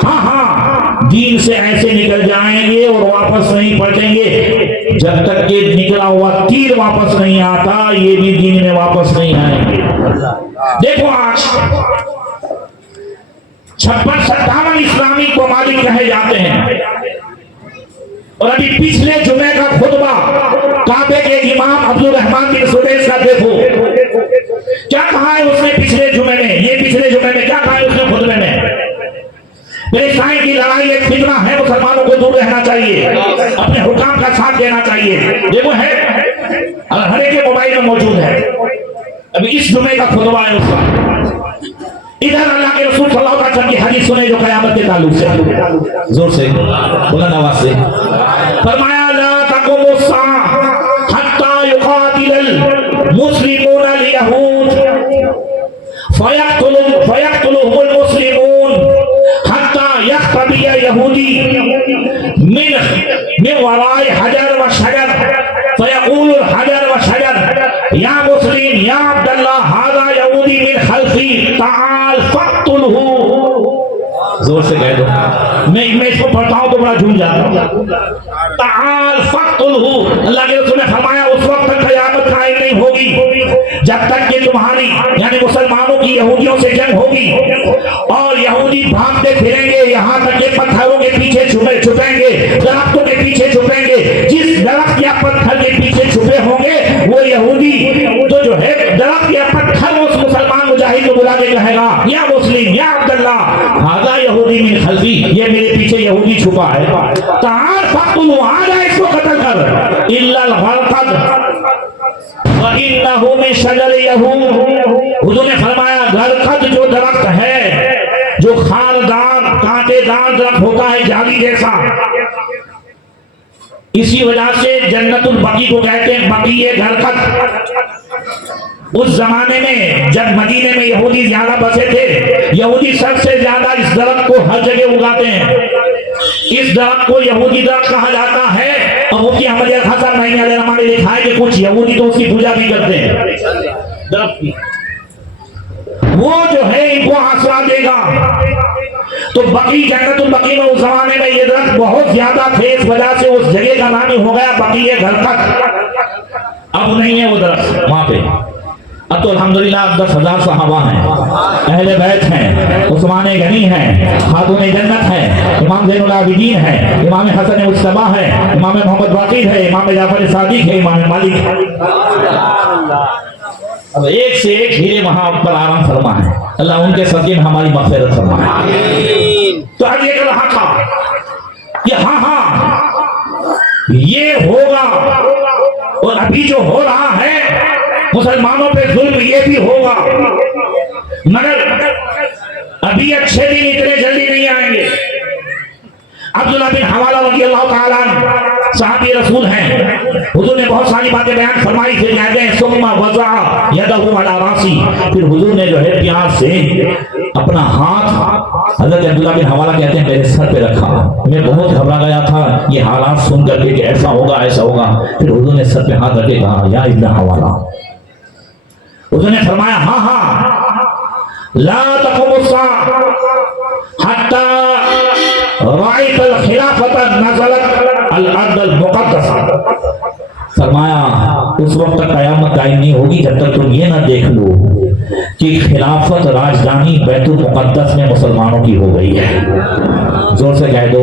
हाँ दीन से ऐसे निकल जाएंगे और वापस नहीं पलटेंगे जब तक कि निकला हुआ तीर वापस नहीं आता, ये भी दीन में वापस नहीं आएंगे। देखो आज 56-57 इस्लामी ममालिक कहे जाते हैं। और अभी पिछले जुमे का खुतबा काबे के इमाम अब्दुल रहमान बिन सुदैस का देखो, क्या कहा है उसने पिछले जुमे में क्या कहा है उसने खुतबे में। पैलेस्टाइन की लड़ाई एक फितना है, मुसलमानों को दूर रहना चाहिए, अपने हुकाम का साथ देना चाहिए। देखो है हर एक के मोबाइल में मौजूद है। अभी इस जुमे का खुतबा है उसका। इधर अल्लाह के रसूल सल्लल्लाहु अलैहि वसल्लम की हदीस सुने जो क़यामत के ताल्लुक से, जोर से बुलंद आवाज से फरमाया, ला तक़ुमु स्साअह हत्ता युक़ातिलल मुस्लिमून अल यहूद फयक़्तुलुहुमुल मुस्लिमून हत्ता यख्तबिय यहूदी मिन वराए हजर व शजर फयक़ूलुल हजर व शजर या मुस्लिम या अब्दुल्लाह हाज़ा यहूदी मिन खल्फ़ी ताल फ़क़्तुलहु। जोर से कह दो, मैं इसको पढ़ता हूं तो बड़ा झूम जाता हूं। ताल फ़क़्तुलहु, अल्लाह के रसूल ने फरमाया उस वक्त तक क़यामत कायम नहीं होगी जब तक कि तुम्हारी यानी मुसलमानों की यहूदियों से जंग होगी और यहूदी भागते फिरेंगे, यहाँ तक के पत्थरों के पीछे छुपेंगे, दरख्तों के पीछे छुपेंगे। जिस दरख्त या पत्थर के पीछे छुपे होंगे वो यहूदी तो जो है दरख्त या पत्थर उस मुसलमान मुजाहिद को बुला के कहेगा, या मुस्लिम या अब्दुल्लाह हाज़ा यहूदी मिन खल्फ़ी, ये मेरे पीछे यहूदी छुपा है। ताल फ़क़्तुलहु, आ जा इसको कत्ल कर। इल्लल गरक़द व इन्नहु मिन शजर यहूद, हुज़ूर ने फरमाया गरक़द जो दरख्त है, जो खारदार कांटेदार दरख्त होता है जाली जैसा, इसी वजह से जन्नतुल बकी को कहते हैं बकी गरक़द। उस जमाने में जब मदीने में यहूदी ज्यादा बसे थे, यहूदी सबसे ज्यादा इस दरख्त को हर जगह उगाते हैं। इस दरख्त को यहूदी दरख्त कहा जाता है। और मुफ्ती अहमद खान साहब ने लिखा है कि कुछ यहूदी तो उसकी पूजा भी करते हैं दरख्त की। वो जो है इनको आसरा देगा। तो बकी जन्नतुल बकी में उस जमाने में ये दरख्त बहुत ज्यादा थे, इस वजह से उस जगह का नाम ही हो गया बकी गरक़द। अब नहीं है वो दरख्त वहां पे। अब तो अल्हम्दुलिल्लाह 10,000 सहाबा हैं, अहले बैत हैं, उस्मान गनी हैं, खातून जन्नत है, इमाम ज़ैनुल आबिदीन है, इमाम हसन मुज्तबा है, इमाम मोहम्मद बाक़िर है, इमाम जाफर सादिक है, इमाम मालिक है। अब एक से एक हीरे वहां पर आराम फरमा है। अल्लाह उनके सदक़े में हमारी मग़फ़िरत फरमाए। तो आज ये कह रहा था कि हाँ ये होगा, और अभी जो हो रहा है मुसलमानों पे जुल्म ये भी होगा, मगर अभी अच्छे दिन इतने जल्दी नहीं आएंगे। अब्दुल्लाह बिन हवाला रज़ियल्लाहु ताला अन्हु सहाबी रसूल हैं। हुजूर ने बहुत सारी बातें बयान फरमाई, फिर कह गए सुम्मा वज़ा यदहु अला रासी, फिर हुजूर ने जो है प्यार से अपना हाथ हज़रत अब्दुल्लाह बिन हवाला कहते हैं मेरे सर पे रखा। मैं बहुत घबरा गया था ये हालात सुन करके कि ऐसा होगा ऐसा होगा। फिर हुजूर ने सर पे हाथ रखे कहा या इब्न हवाला, उसने फरमाया हाँ हाँ ला तक़ुमुस्सा हत्ता राइतल खिलाफत नज़लत अल अर्दल मुक़द्दसा। फरमाया उस वक्त तक क़यामत कायम नहीं होगी जब तक तुम ये ना देख लो कि खिलाफत राजधानी बैतुल मुक़द्दस में मुसलमानों की हो गई है। जोर से कह दो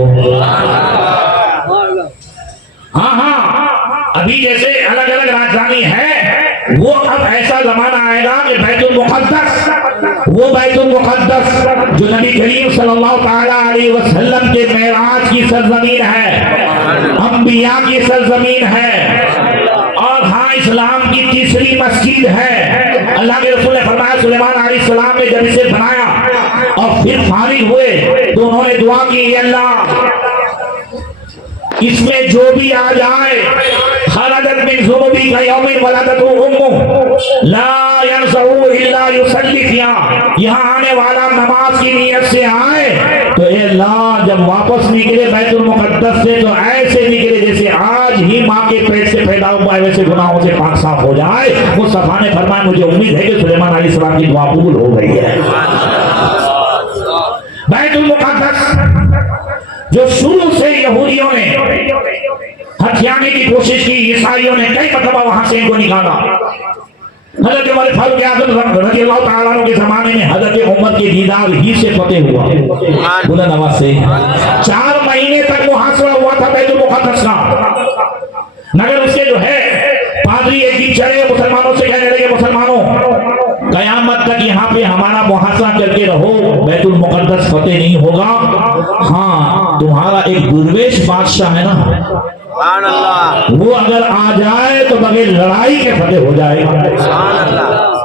हाँ हाँ। अभी जैसे अलग अलग राजधानी है, वो अब ऐसा जमाना आएगा कि बैतुल मुक़द्दस, वो बैतुल मुक़द्दस जो नबी करीम सल्लल्लाहु ताला अलैहि वसल्लम के मेराज की सरजमीन है, अंबिया की सरजमीन है, और हाँ इस्लाम की तीसरी मस्जिद है। अल्लाह के रसूल ने फरमाया सुलेमान अलैहिस्सलाम ने जब इसे बनाया और फिर फारिग हुए तो उन्होंने दुआ की अल्लाह इसमें जो भी आ जाए खरजत मिन ज़ुनुबी का यौमिन वलदतु उम्मुहु ला यनज़उ इल्ला युसल्ली फिहा, यहाँ आने वाला नमाज की नीयत से आए तो ए अल्लाह जब वापस निकले बैतुल मुक़द्दस से तो ऐसे निकले जैसे आज ही माँ के पेट से पैदा हुआ है, वैसे गुनाहों से पाक साफ हो जाए। मुस्तफा ने फरमाया मुझे उम्मीद है कि सुलेमान अलैहिस्सलाम की दुआ कबूल हो गई है। बैतुल मुक़द्दस जो शुरू से यहूदियों ने हथियाने की कोशिश की, ईसाइयों ने कई मरतबा वहां से इनको निकाला। हजरत उमर फारूक आज़म रज़ियल्लाहु ताला अन्हु के जमाने में हजरत उमर के दीदार ही से फतेह हुआ बुलंद आवाज से। 4 महीने तक मुहासरा हुआ था बैतुल मुक़द्दस का, मगर उसके जो है पादरी एक दिन चढ़े मुसलमानों से कहने लगे मुसलमानों कयामत तक यहाँ पे हमारा मुहासरा करके रहो, बैतुल मुक़द्दस फतेह नहीं होगा। हाँ तुम्हारा एक दुर्वेश बादशाह है ना, वो अगर आ जाए तो बगैर लड़ाई के फतेह हो जाएगा।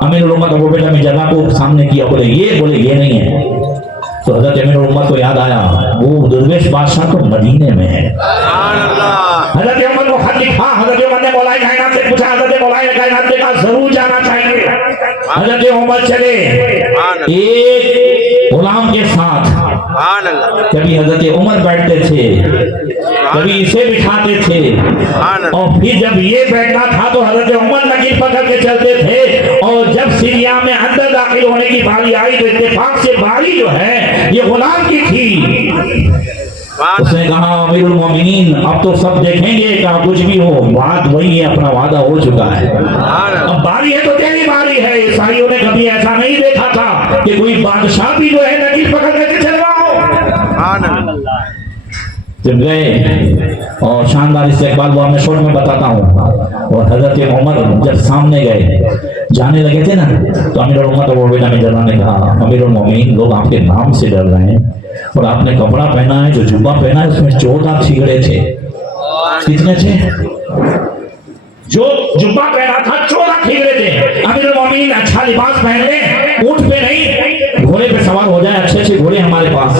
अमीरुल उम्मत अबू उबैदा में जगह को सामने किया, बोले ये नहीं है। तो हजरत अमीरुल उम्मत को याद आया वो दुर्वेश बादशाह तो मदीने में है। हजरत उमर को खत लिखा, हजरत उमर ने मौलाए कायनात से पूछा, हजरत मौलाए कायनात ने कहा जरूर जाना चाहिए। हजरत उमर चले एक गुलाम के साथ, कभी हजरत उमर बैठते थे कभी इसे बिठाते थे, और फिर जब ये बैठना था तो हजरत उमर नकील पकड़ के चलते थे, और जब सीरिया में अंदर दाखिल होने की बारी आई तो इत्तेफाक से बारी जो है ये गुलाम की थी। उसने कहा अमीरुल मोमिनीन अब तो सब देखेंगे क्या कुछ भी हो, बात वही है, अपना वादा हो चुका है, अब बारी है तो तेरी बारी है। ईसाइयों ने कभी ऐसा नहीं देखा था कि कोई बादशाह भी जो है नकील पकड़ के चल रहा हो। जब गए और शानदार इस्तेकबाल वो मैं शोर में बताता हूँ, और हजरत उमर जब सामने गए जाने लगे थे ना, तो अमीरुल उम्मत अबू उबैदा में जरा ने कहा अमीरुल मोमिनीन लोग आपके नाम से डर रहे हैं, और आपने कपड़ा पहना है जो जुब्बा पहना है उसमें 14 ठिगड़े थे। कितने थे? जो जुब्बा पहना था 14 ठिगड़े थे। अमीरुल मोमिनीन अच्छा लिबास पहन ले, ऊंट पे नहीं घोड़े पे सवार हो जाए, अच्छे घोड़े हमारे पास।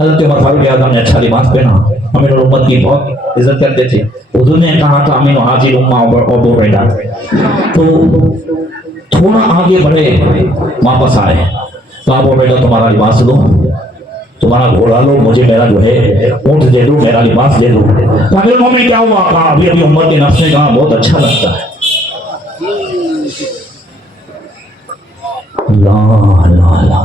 हजरत उमर फारूक आज़म ने अच्छा लिबास पहना, अमीरुल उम्मत की बहुत इज्जत करते थे। हुजूर ने कहा था अमीन हाजिर उम्मा अबू उबैदा, तो थोड़ा आगे बढ़े वापस आए, तो अबू उबैदा तुम्हारा लिबास लो, तुम्हारा घोड़ा लो, मुझे मेरा जो है ऊंट दे दो, मेरा लिबास दे दो। अमीरुल मोमिनीन क्या हुआ? कहा अभी अभी उम्मत के नफ्स ने कहा बहुत अच्छा लगता है। ला ला ला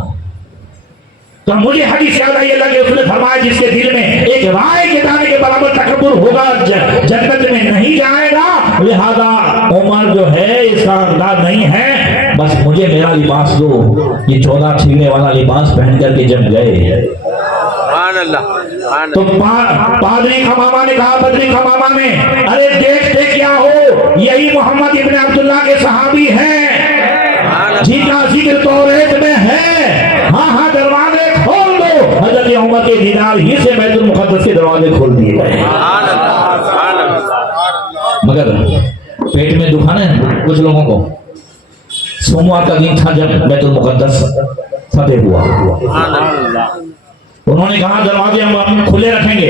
तो मुझे हदीस याद आई, अल्लाह के रसूल ने फरमाया जिसके दिल में एक राय के दाने के बराबर तकब्बुर होगा जन्नत में नहीं जाएगा। लिहाजा जो है इसका अंदाज नहीं है, बस मुझे मेरा लिबास दो। ये 14 छीने वाला लिबास पहन करके जब गए तो पादरी का मामा ने कहा, बदरी का मामा ने, अरे देखते क्या हो, यही मोहम्मद इब्ने अब्दुल्ला के सहाबी हैं जिनका जिक्र तौरात में है। हाँ हाँ, दरवाजे खोल दो। हजरत उमर के दीदार ही से बैतुल मुक़द्दस के दरवाजे खोल दिए गए। मगर पेट में दुखा है कुछ लोगों को। सोमवार का दिन था जब बैतुल मुक़द्दस फतेह हुआ। उन्होंने कहा दरवाजे हम खुले रखेंगे,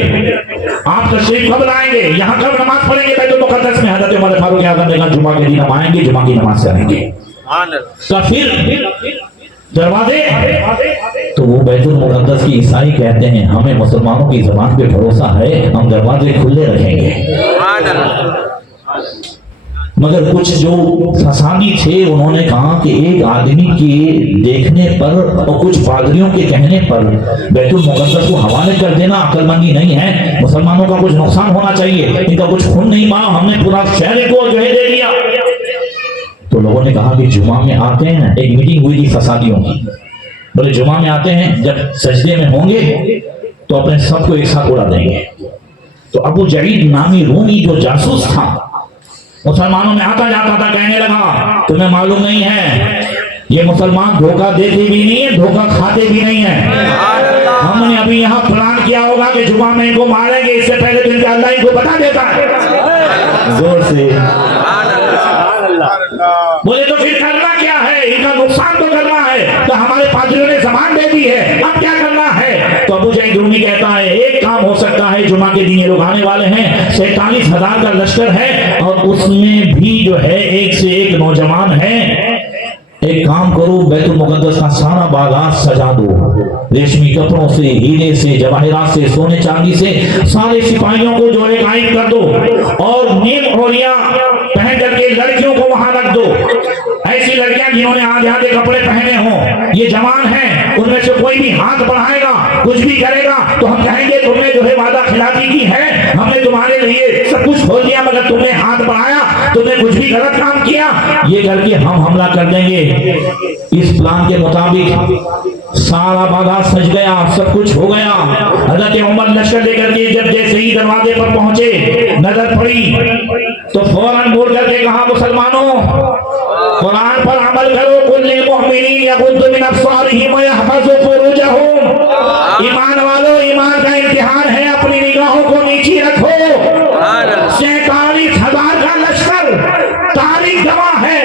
आप तशरीफ कब लाएंगे, यहाँ कब नमाज पढ़ेंगे बैतुल मुक़द्दस में। हज़रत उमर फारूक आज़म ने कहा जुमा के दिन हम आएंगे, जुमा की नमाज करेंगे। तो फिर दरवाजे, तो वो बैतुल मुक़द्दस की ईसाई कहते हैं हमें मुसलमानों की ज़बान पे भरोसा है, हम दरवाजे खुले रखेंगे। मगर कुछ जो फसादी थे उन्होंने कहा कि एक आदमी के देखने पर और कुछ पादरियों के कहने पर बैतुल मुक़द्दस को हवाले कर देना अक्लमंदी नहीं है। मुसलमानों का कुछ नुकसान होना चाहिए, इनका कुछ खून नहीं मारा, हमने पूरा शहर को जो है दे दिया। तो लोगों ने कहा कि जुमा में आते हैं, एक मीटिंग हुई थी फसादियों की, बोले जुमा में आते हैं, जब सजदे में होंगे तो अपने सबको एक साथ उड़ा देंगे। तो अबू जईद नामी रूमी जो जासूस था मुसलमानों में आता जाता था, कहने लगा तुम्हें मालूम नहीं है ये मुसलमान धोखा देते भी नहीं है, धोखा खाते भी नहीं है। हमने अभी यहाँ प्लान किया होगा कि जुमा में इनको मारेंगे, इससे पहले तो इनके अल्लाह इनको बता देता है। जोर से बोले तो फिर करना क्या है, इनका नुकसान तो करना है। तो हमारे पादरियों ने जबान दे दी है, अब क्या करना है। तो अबू जईद रूमी कहता है एक काम हो सकता है, जुमा के दिन ये लोग आने वाले हैं, 47,000 का लश्कर है और उसमें भी जो है एक से एक नौजवान है। एक काम करो, बैतुल मुक़द्दस का सारा बाजार सजा दो, रेशमी कपड़ों से, हीरे से, जवाहिरात से, सोने चांदी से, सारे सिपाहियों को जो है गायब कर दो और नीम ओलिया पहन करके लड़कियों को वहां रख दो। ऐसी लड़कियां जिन्होंने आधे आधे कपड़े पहने हों, ये जवान हैं, उनमें से कोई भी हाथ बढ़ाएगा, कुछ भी करेगा तो हम कहेंगे तुमने जो है वादा खिलाफी की है, हमने तुम्हारे लिए सब कुछ खोल दिया मगर तुमने हाथ बढ़ाया, तुमने कुछ भी गलत काम किया, ये करके हम हमला कर देंगे। इस प्लान के मुताबिक सारा बाजार सज गया, सब कुछ हो गया। हज़रत उमर लश्कर लेकर के जब जैसे ही दरवाजे पर पहुंचे, नजर पड़ी तो फौरन बोल करके कहा मुसलमानों कुरान पर अमल करो, कुल्लिल मुमिनीन यगुद्दू मिन अब्सारिहिम व यहफज़ू फुरूजहुम। ईमान वालों, ईमान का इम्तिहान है, अपनी निगाहों को नीची रखो। 47,000 का लश्कर, तारीख गवाह है,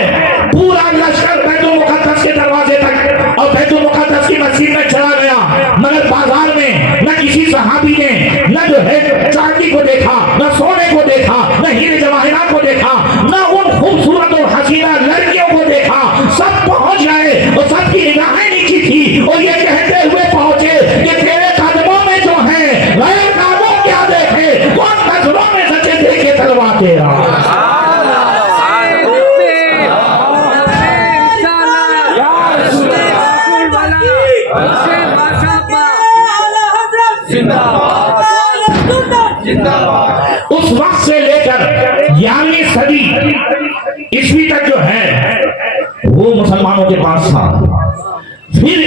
पूरा लश्कर बैतुल मुक़द्दस के दरवाजे तक और बैतुल मुक़द्दस की मस्जिद में चला गया। मगर बाजार में न किसी सहाबी ने न जो है चांदी को देखा, न सोने को देखा, न हीरे जवाहिरात को देखा, न उन खूबसूरत और हसीना लड़कियों को देखा। सब पहुंच गए और सबकी निगाहें नीची थी और ये कहते हुए पहुंचे कि तेरे कदमों में जो है गैर कामों क्या देखे, कौन नजरों में सचे देखे तलवा तेरा। उस वक्त से लेकर 11वीं सदी ईस्वी तक जो है वो मुसलमानों के पास था। फिर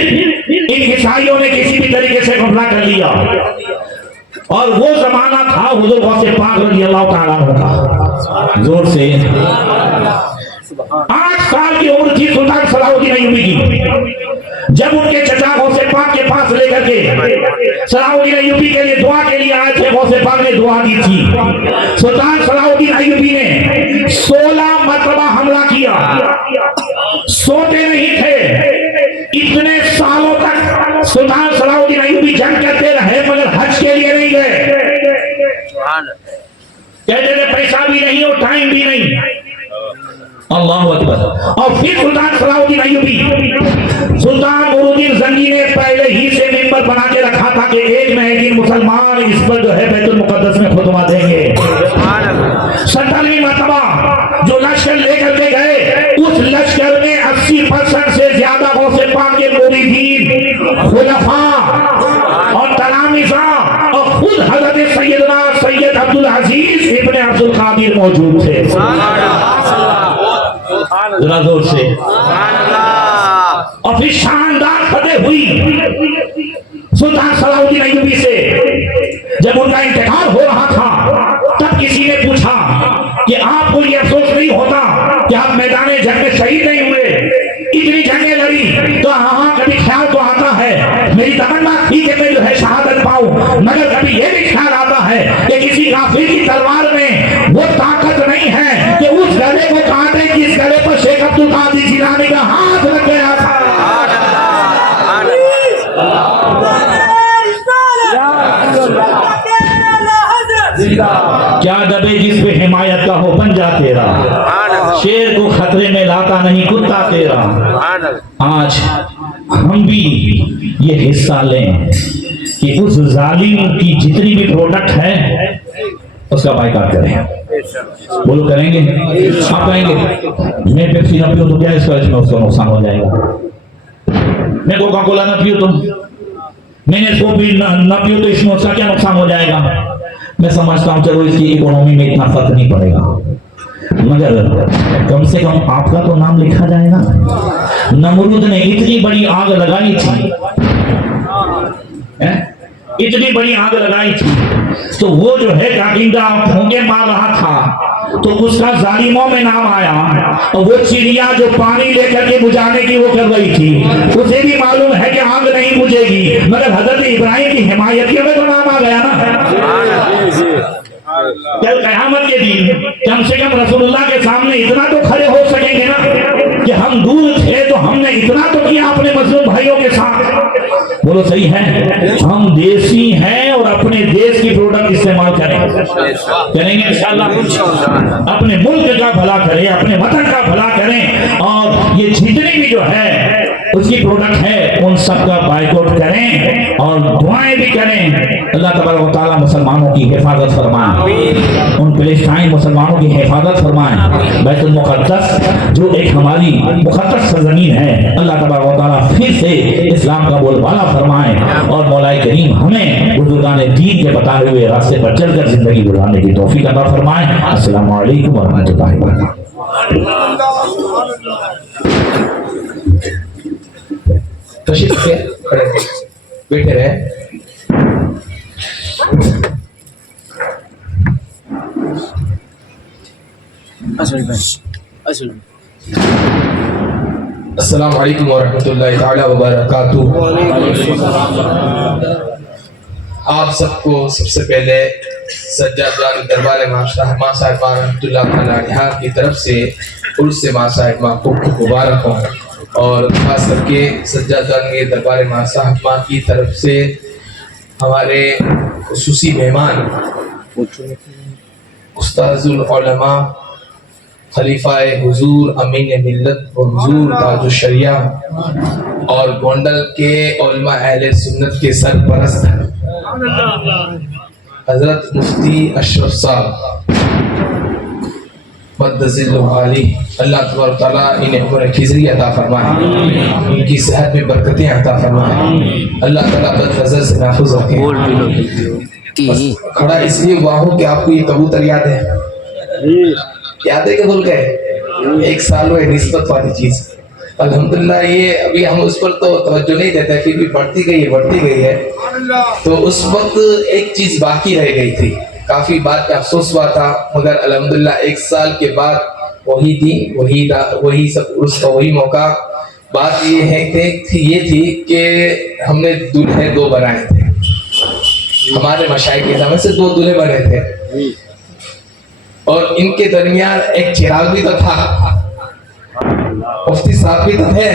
इन ईसाइयों ने किसी भी तरीके से हमला कर लिया और वो जमाना था हुजूर गौसे पाक रज़ियल्लाहु ताला अन्हु का। जोर से 8 साल की उम्र थी सुल्तान सलाहुद्दीन अय्यूबी की जब उनके चचा गौसे पाक के पास लेकर के सलाहुद्दीन अय्यूबी के लिए दुआ के लिए आए थे। गौसे पाक ने दुआ दी थी। सुल्तान सलाहुद्दीन अय्यूबी ने 16 मरतबा हमला किया, सोते नहीं थे। इतने सालों तक सुल्तान सलाहुद्दीन अय्यूबी जंग करते रहे मगर हज के लिए नहीं गए। कहते थे पैसा भी नहीं और टाइम भी नहीं। अल्लाह अकबर। और फिर सुल्तान सलाहुद्दीन अय्यूबी, सुल्तान नूरुद्दीन जंगी ने पहले ही से मिंबर बना के रखा था कि एक न एक दिन मुसलमान इस पर जो है बैतुल मुक़द्दस में खुतबा देंगे। 47वीं मरतबा जो लश्कर लेकर के गए, उस लश्कर में 80% से ज्यादा गौसे पाक के मुरीदीन, खुलफा और तलामिज़ा और खुद हजरत सैयद अब्दुल अजीज इब्ने अब्दुल कादिर मौजूद थे। जरा जोर से। सुभान अल्लाह। और फिर शानदार फतेह हुई सुल्तान सलाउद्दीन अय्यूबी से। जब उनका इंतकाल हो रहा था तब किसी ने पूछा कि आपको ये अफसोस नहीं होता कि आप मैदान जंग में शहीद नहीं हुए, इतनी जंगें लड़ी। तो हाँ, कभी ख्याल तो आता है, मेरी तमन्ना थी कि मैं जो है शहादत पाऊं, मगर कभी ये भी ख्याल आता है कि किसी काफिर की तलवार में वो ताकत नहीं है कि उस गले को काटे जिस गले पर शेख अब्दुल कादिर जिलानी का हाथ लग गया था। क्या दबे जिस पे हिमायत का हो पंजा तेरा, शेर को खतरे में लाता नहीं कुत्ता तेरा। आज हम भी ये हिस्सा लें कि उस जालिम की जितनी भी प्रोडक्ट है उसका बाइकाट करें। बोलो करेंगे? आप कहेंगे मैं पेप्सी ना पीऊं तो क्या इसका इसमें उसका नुकसान हो जाएगा, मैं कोका कोला ना पीऊं तो, मैंने इसको भी ना पीऊं तो इसमें उसका क्या नुकसान हो जाएगा। मैं समझता हूं चलो इसकी इकोनॉमी में इतना फर्क नहीं पड़ेगा, मगर कम से कम आपका तो नाम लिखा जाएगा। नमरूद ने इतनी बड़ी आग लगाई थी, इतनी बड़ी आग लगाई थी, तो वो जो है काटिंदा फूंके मार रहा था तो उसका जालिमों में नाम आया। और वो चिड़िया जो पानी लेकर के बुझाने की वो कर रही थी, उसे भी मालूम है कि आग नहीं बुझेगी, मगर हजरत इब्राहिम की हिमायतियों में तो नाम आ गया ना। कल कयामत के दिन कम से कम रसूलुल्लाह के सामने इतना तो खड़े हो सकेंगे ना कि हम दूर थे तो हमने इतना तो किया अपने मजलूम भाइयों के साथ। बोलो सही है? हम देसी हैं और अपने देश की प्रोडक्ट इस्तेमाल करेंगे इंशाअल्लाह। अपने मुल्क का भला करें, अपने वतन का भला करें, और ये जितनी भी जो है उसकी प्रोडक्ट है उन सब का बाइकआउट करें और दुआएं भी करें। अल्लाह तबारक व तआला मुसलमानों की हिफाजत फरमाए, उन फिलिस्तीनी मुसलमानों की हिफाजत फरमाए। बैतुल मुक़द्दस जो एक हमारी मुक़द्दस ज़मीन है, अल्लाह तबारक व तआला फिर से इस्लाम का बोलबाला फरमाए और मौलाए करीम हमें बुजुर्गान दीन के बताए हुए रास्ते पर चलकर जिंदगी गुजारने की तौफीक अता फरमाए। अस्सलामु अलैकुम व रहमतुल्लाहि व बरकातहू। तशरीफ से खड़े बैठे रहे। अस्सलाम वालेकुम व रहमतुल्लाहि ताला व बरकातहू। आप सबको सबसे पहले सज्जाद दरबार मां साहिबा रहमतुल्लाह अलैहा की तरफ से उर्स मां साहिबा को मुबारक हो, और खास करके सज्जाद के दरबार मां साहिबा की तरफ से हमारे खुसूसी मेहमान उस्ताजुल उलमा खलीफाए हुजूर अमीन मिल्लत व हुजूर ताजुश शरिया और गोंडल के उलमा अहले सुन्नत के सरपरस्त हजरत मुफ्ती अशरफ साहब मद्दजिल्लुहाली, अल्लाह तबारक तआला इन्हें उम्र खिज़री अता फरमाए, इनकी सेहत में बरकतें अता फरमाए, अल्लाह ताला बदनज़र से महफूज रखे। खड़ा इसलिए हुआ हूँ कि आपको ये कबूतर याद है? याद है कि भूल गए? 1 साल हुए निस्बत वाली चीज। अल्हम्दुलिल्लाह ये अभी हम उस पर तो तवज्जो नहीं देते, फिर भी बढ़ती गई है। तो उस वक्त एक चीज बाकी रह गई थी, काफी बात का अफसोस हुआ था, मगर अल्हम्दुलिल्लाह 1 साल के बाद वही दिन वही सब उसका वही मौका। बात ये है ये थी कि हमने दूल्हे 2 बनाए थे, हमारे मशाइख के समय से 2 दूल्हे बने थे, और इनके दरमियान एक चिराग भी तो था, मुफ्ती साहब भी तो थे।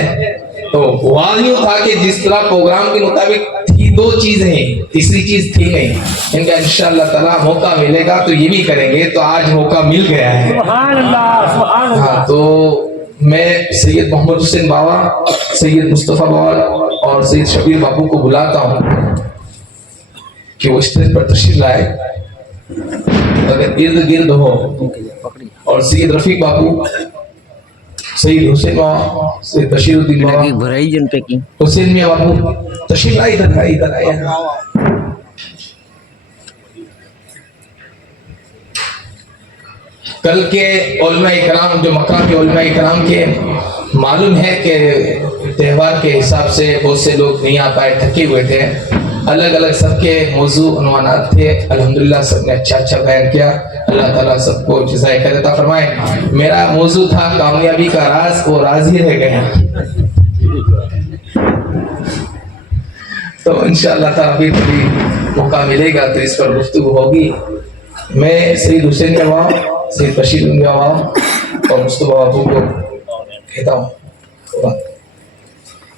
तो हुआ यूं था कि जिस तरह प्रोग्राम के मुताबिक थी 2 चीजें, तीसरी चीज थी नहीं। इनका इंशाअल्लाह ताला मौका मिलेगा तो ये भी करेंगे, तो आज मौका मिल गया है। हाँ, तो मैं सैयद मोहम्मद हुसैन बाबा, सैयद मुस्तफ़ा बाबा और सैयद शबीर बाबू को बुलाता हूँ कि वो स्टेज पर तशरीफ लाए, अगर इर्द गिर्द हो, और सैयद रफीक बाबू, सैयद हुसैन बाबा, सैयद बशीरुद्दीन बाबा, हुसैन मियां बाबू तशरीफ लाए, इधर आए। कल के उलमाए कराम जो मकाम के उलमाए कराम के मालूम है कि त्यौहार के हिसाब से बहुत से लोग नहीं आ पाए, थके हुए थे। अलग अलग सबके मौजू उन्वानात थे। अल्हम्दुलिल्लाह सबने अच्छा अच्छा बयान किया। अल्लाह ताला सबको जज़ाए खैर अता फरमाए। मेरा मौजू था कामयाबी का राज, वो राज ही रह गया। तो इंशाअल्लाह ताला अभी कभी मौका मिलेगा तो इस पर गुफ्तगू होगी। मैं सईद हुसैन नवाब, सईद बशीर नवाब और मुस्तफा बाबू को कहता हूँ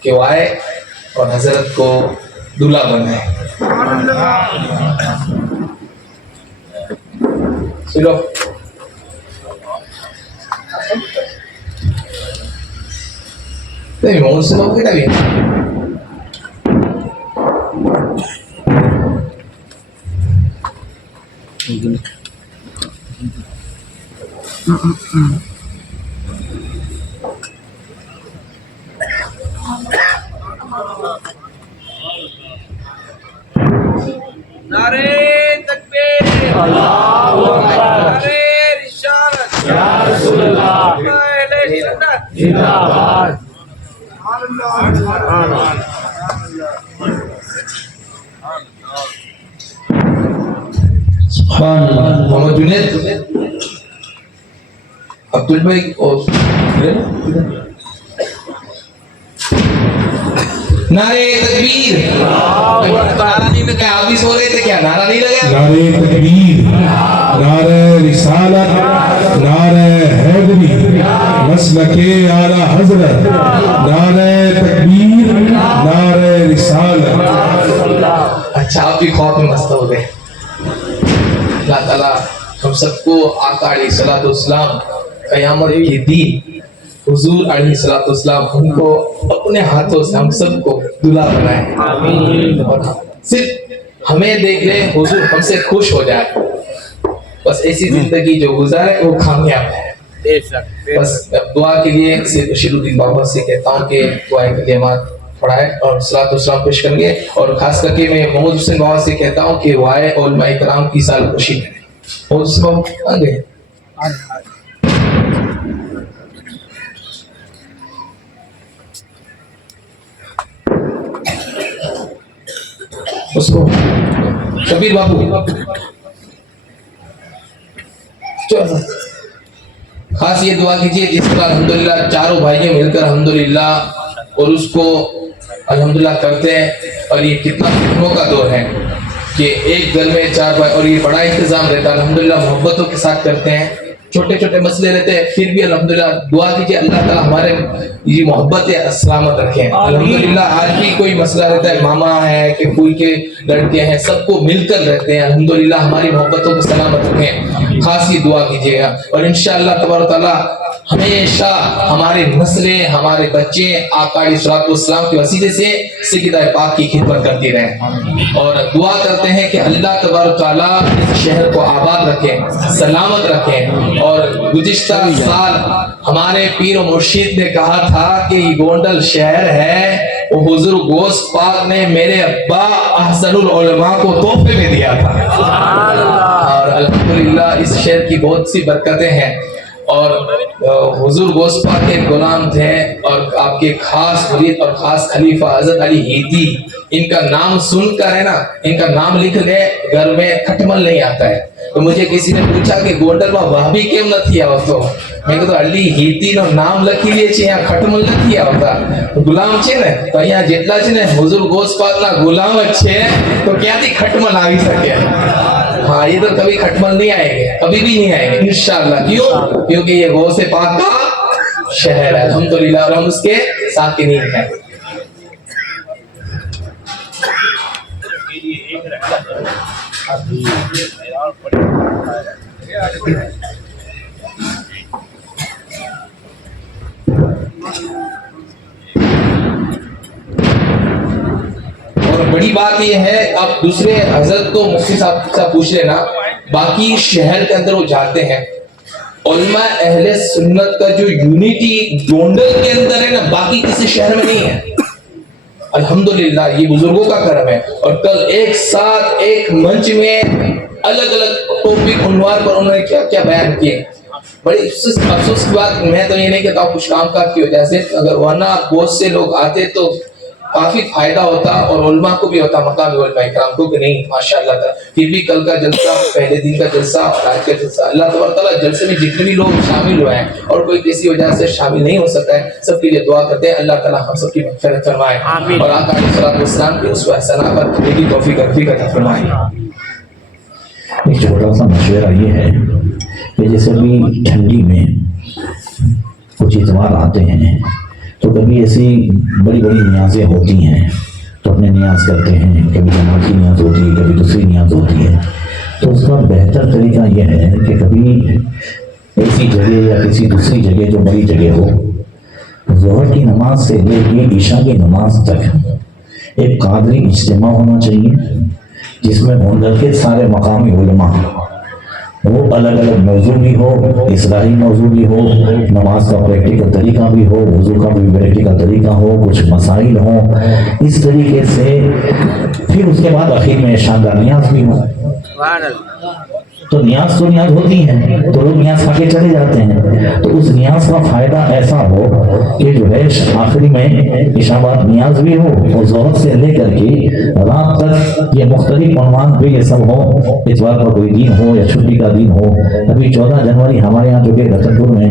कि वो आए और हजरत को दूल्हा बनाए। सुनो नहीं मोहन से लोग क्या भी नारे तकबीर, अल्लाहू अकबर, नारे रिसालत, या रसूल अल्लाह, अहले सुन्नत जिंदाबाद। मोहम्मद जुनैद, अब्दुल भाई और नारे तकबीर। नारा नहीं लगा, आप भी सो रहे थे क्या? नारा नहीं लगा? नारे तकबीर, नारे रिसालत, नारे हैदरी, मसलके आला हजरत, नारे तकबीर, नारे रिसालत। अच्छा, आप भी खौफ में मस्त हो गए। अल्लाह ताला हम सबको आका अलैहिस्सलातु वस्सलाम क़यामत के दिन हुजूर अलैहिस्सलातु वस्सलाम उनको अपने हाथों से हम सबको दूल्हा बनाए। आमीन। और सिर्फ हमें देख ले, हुजूर हमसे खुश हो जाए, बस ऐसी जिंदगी जो गुजारे वो कामयाब है। बस दुआ के लिए सिर्फ बशीरुद्दीन बाबा से कहता हूँ कि दुआ के कलिमात पढ़ाए और सलात व सलाम पेश करेंगे। और खास करके मैं मोहम्मद हुसैन बाबा से कहता हूँ कि वाए उलमाए कराम की साल खुशी करें। मोहम्मद हुसैन बाबा आ गए। उसको शबीर बाबू चलो खास ये दुआ कीजिए जिसका अल्हम्दुलिल्लाह चारों भाइयों मिलकर अल्हम्दुलिल्लाह और उसको अल्हम्दुलिल्लाह करते हैं। और ये कितना फिक्रों का दौर है कि एक घर में चार भाई, और ये बड़ा इंतजाम रहता है। अल्हम्दुलिल्लाह मोहब्बतों के साथ करते हैं। छोटे छोटे मसले रहते हैं, फिर भी अल्हम्दुलिल्लाह दुआ कीजिए अल्लाह ताला हमारे ये मोहब्बत सलामत रखें। अल्हम्दुलिल्लाह आज भी कोई मसला रहता है, मामा है कि कोई के लड़के हैं, सबको मिलकर रहते हैं। अल्हम्दुलिल्लाह हमारी मोहब्बतों को सलामत रखें, खास ये दुआ कीजिएगा। और इंशाअल्लाह तबारक ताला हमेशा हमारे नस्लें, हमारे बच्चे आका अलैहिस्सलातु वस्सलाम के वसीले से सय्यदा पाक की खिदमत करती रहें। और दुआ करते हैं कि अल्लाह तबारक ताला इस शहर को आबाद रखें, सलामत रखें। और गुज़िश्ता साल हमारे पीर और मुर्शिद ने कहा था कि ये गोंडल शहर है वो हुजूर गोस पाक ने मेरे अब्बा अहसनुल उलमा को तोहफे में दिया था। और अल्हम्दुलिल्लाह इस शहर की बहुत सी बरकतें हैं। और हुजूर गोस पाक के गुलाम थे और आपके खास मुरीद और खास खलीफा हजरत अली हीदी, इनका नाम सुनकर है ना, इनका नाम लिख ले घर में खटमल नहीं आता है। तो मुझे किसी ने पूछा कि गोंडल में वाहबी केम નથી આવતો? મેં કીધું અલી હીતી નો નામ લખી લે છે, અહીંયા ખટમલ નથી આવતા। ગુલામ છે ને તો અહીંયા જેટલા છે ને હુજુર ગોસ પાકના ગુલામ જ છે, તો ક્યાંથી ખટમલ આવી શકે? हाँ, ये तो कभी खटमल नहीं आएंगे, कभी भी नहीं आएंगे इंशाअल्लाह। क्यों? क्योंकि ये गौसे पाक का शहर है अल्हम्दुलिल्लाह और हम उसके साकिनीन हैं। और बड़ी बात यह है, आप दूसरे हजरत को मुफ्ती साहब से पूछ लेना, बाकी शहर के अंदर वो जाते हैं, उलमा अहले सुन्नत का जो यूनिटी गोंडल के अंदर है ना, बाकी किसी शहर में नहीं है। अल्हम्दुलिल्लाह ये बुजुर्गों का करम है। और कल एक साथ एक मंच में अलग अलग टॉपिक उन्वार पर उन्होंने क्या क्या बयान किए। बड़ी अफसोस की बात, मैं तो ये नहीं कहता हूँ कुछ काम काज की वजह से, अगर वरना बहुत से लोग आते तो काफी फायदा होता और उलमा को भी होता, मकामी उलमा इकराम को कि नहीं माशाअल्लाह। फिर भी कल का जलसा, पहले दिन का जलसा और आज का जलसा, अल्लाह तबारक तआला जलसे में जितने भी लोग शामिल हुए हैं और कोई किसी वजह से शामिल नहीं हो सकता है, सबके लिए दुआ करते हैं अल्लाह ताला हम सबकी मग़फ़िरत फरमाए और आका अलैहिस्सलाम के उस हसना पर चलने की तौफीक अता फरमाए। एक छोटा सा मशवरा ये है कि जैसे भी ठंडी में कुछ इतवार आते हैं तो कभी ऐसी बड़ी बड़ी नियाज़ें होती हैं तो अपने नियाज करते हैं, कभी जमात की नियाज होती है, कभी दूसरी नियाज होती है। तो उसका बेहतर तरीका यह है कि कभी ऐसी जगह या किसी दूसरी जगह जो बड़ी जगह हो, ज़ोहर की नमाज से लेकर ईशा की नमाज तक एक कादरी इज्तिमा होना चाहिए जिसमें मुंदरके सारे मकामी उलमा, वो अलग अलग मौजू भी हो, इस्लाही मौजू भी हो, नमाज का प्रैक्टिकल तरीका भी हो, वजू का भी प्रैक्टिकल तरीका हो, कुछ मसाइल हो, इस तरीके से। फिर उसके बाद आखिर में शानदार नियाज भी हो। तो नियाज होती है तो लोग नियाज खा के चले जाते हैं, तो उस नियाज का फायदा ऐसा हो कि जो है आखिरी में इशाबाद नियाज भी हो और ज़ोहर से लेकर के रात तक ये मुख्तलिफ उन्वान पे ये सब हो। इतवार का कोई दिन हो या छुट्टी का दिन हो, अभी 14 जनवरी हमारे यहाँ जो कि रतनपुर में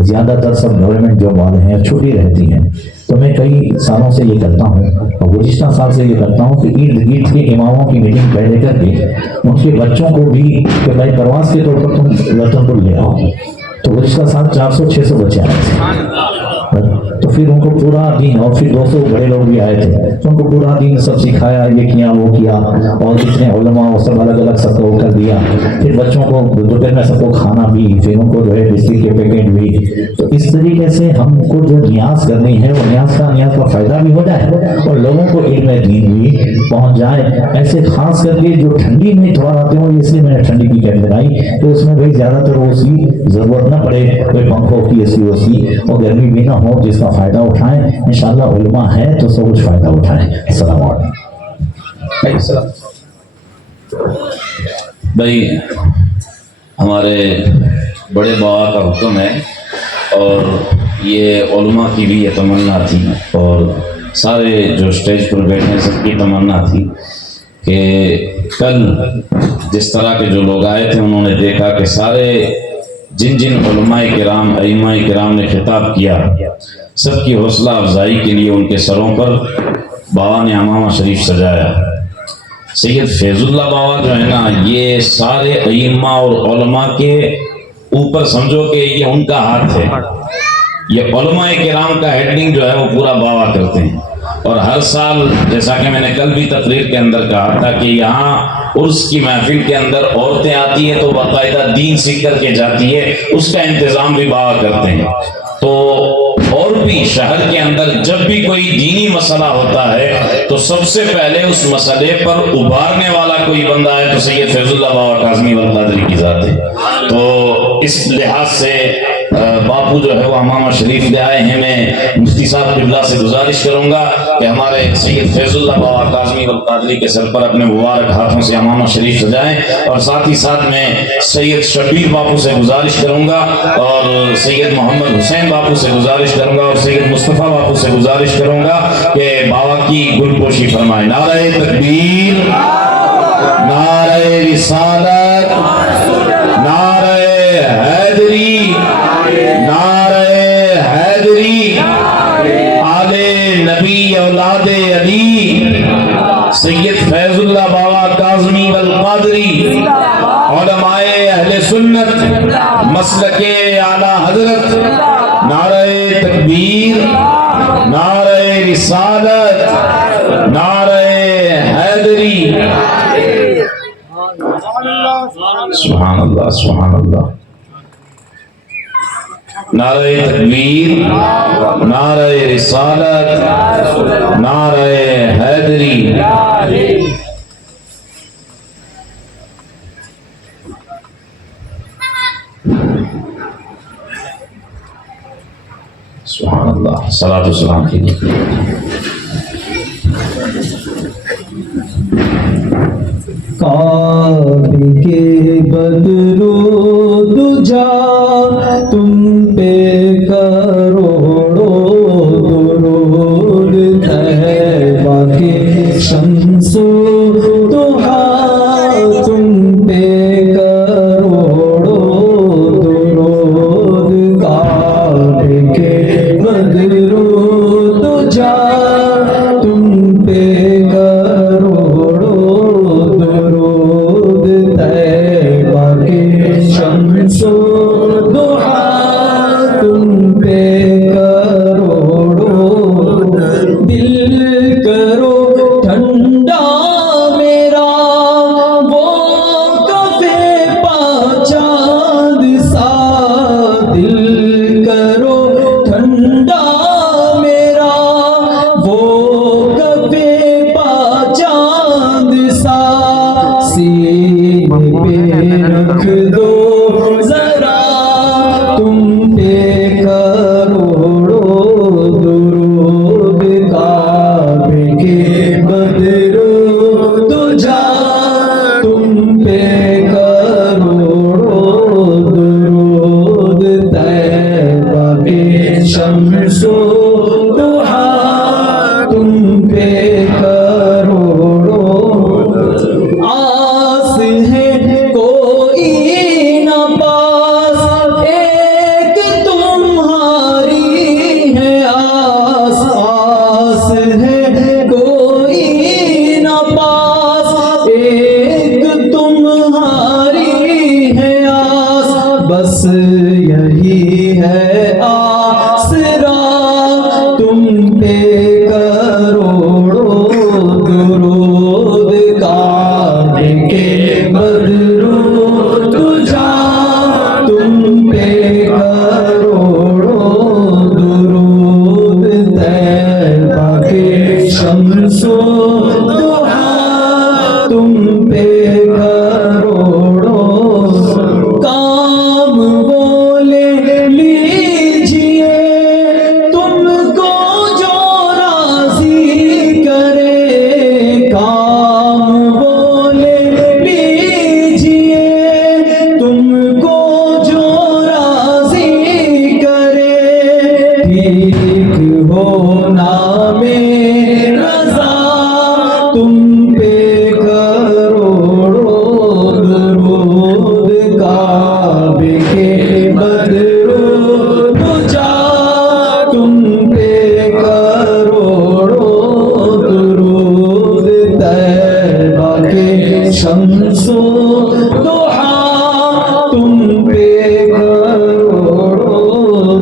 ज़्यादातर सब गवर्नमेंट जॉब वाले हैं, छुट्टी रहती है, तो मैं कई सालों से ये करता हूँ और गुज़िश्ता साल से ये करता हूँ कि ईद के इमामों की मीटिंग पहले करके उनके बच्चों को भी कि भाई प्रवास के तौर पर तुम रतनपुर ले आओ। तो गुज़िश्ता साल 400-600 बच्चे आए थे, तो फिर उनको पूरा दिन, और फिर 200 बड़े लोग भी आए थे, तो उनको पूरा दिन सब सिखाया, ये किया वो किया, और जितने उलमा वो सब अलग अलग सबको कर दिया। फिर बच्चों को दोपहर में सबको खाना भी, फिर उनको जो है बिस्किट के पैकेट भी। तो इस तरीके से हमको जो नियाज करनी है वो नियाज का फायदा भी हो जाए और लोगों को इल्म दीन भी पहुंच जाए। ऐसे खास करके जो ठंडी में थोड़ा आते हो, इसलिए मैंने ठंडी की कैब लगाई तो उसमें भाई ज्यादातर वो उसकी जरूरत न पड़े, कोई पंखों की ऐसी और गर्मी भी ना हो, जिसका फायदा उठाएं। इंशाअल्लाह उलमा है तो सब कुछ फायदा उठाएं। अस्सलाम वालेकुम। भाई हमारे बड़े बाबा का हुक्म है और ये उलमा की भी ये तमन्ना थी और सारे जो स्टेज पर बैठे सबकी तमन्ना थी कि कल जिस तरह के जो लोग आए थे उन्होंने देखा कि सारे जिन उलमाए किराम अइम्माए किराम ने खिताब किया, सबकी हौसला अफजाई के लिए उनके सरों पर बाबा ने अमामा शरीफ सजाया। सैयद फैजुल्लाह बाबा जो है ना, ये सारे अइम्मा और उलमा के ऊपर समझो कि ये उनका हाथ है। ये उलमाए किराम का हेडिंग जो है वो पूरा बाबा करते हैं और हर साल, जैसा कि मैंने कल भी तकरीर के अंदर कहा था कि यहाँ उर्स की महफिल के अंदर औरतें आती हैं तो बाकायदा दीन सीख करके जाती है, उसका इंतजाम भी बाबा करते हैं। तो और भी शहर के अंदर जब भी कोई दीनी मसला होता है तो सबसे पहले उस मसले पर उभारने वाला कोई बंदा है तो सैयद फैजुल्लाह बाबा काज़मी वल कादरी की जात है। तो इस लिहाज से बापू जो है वो अमामा शरीफ ले आए हैं। मैं मुफ्ती साहब किबला से गुजारिश करूंगा कि हमारे सैयद फैजुल्लाह बाबा काज़मी वल कादरी के सर पर अपने मुबारक हाथों से अमामा शरीफ सजाएं और साथ ही साथ मैं सैयद शबीर बापू से गुजारिश करूंगा और सैयद मोहम्मद हुसैन बापू से गुजारिश करूंगा और सैयद मुस्तफ़ा बापू से गुजारिश करूंगा कि बाबा की गुलपोशी फरमाए। नारे तकबीर, नारे रिसालत, नारे हैदरी, नारे हैदरी, आले नबी औलादे अली, सैयद फैजुल्लाह बाबा काज़मी वल कादरी, उलमाए अहले सुन्नत, मसलके आला हजरत, नारे तकबीर, नारे रिसालत, नारे हैदरी। सुभान अल्लाह, सुभान अल्लाह। नारे तकबीर, नारे रिसालत, नारे हैदरी। सुभान अल्लाह, सलातो सलाम कीजिए। काबे के बदरो दुजा दुआ तुम पे करोड़ों आस है कोई न पास एक तुम्हारी है आस आस है कोई न पास एक तुम्हारी है आस बस यही है आसरा तुम पे करोड़ों दुरूद काबे के बदरू तुझा तुम पे करोड़ों दुरूद तैबा के शम्सो दुहा तुम पे करोड़ों काम बोले लीजिए तुमको जो राजी करे काम बोले लीजिए तुमको जो राजी करे ठीक हो नामे रजा तुम पे करोड़ों दुरूद काबे के बदरू तुझा तुम पे करोड़ों दुरूद तैबा के शम्सो दुहा तुम पे करोड़ों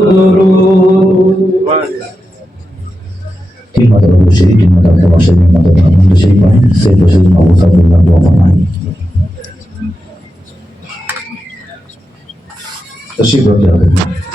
दुरूद तीन मतलब शरीफ तीन मतलब के शरीफ मतलब हम शरीफ है से शरीफ में वो सब मिलना दुआ फरमाएं तशरीफ रखिए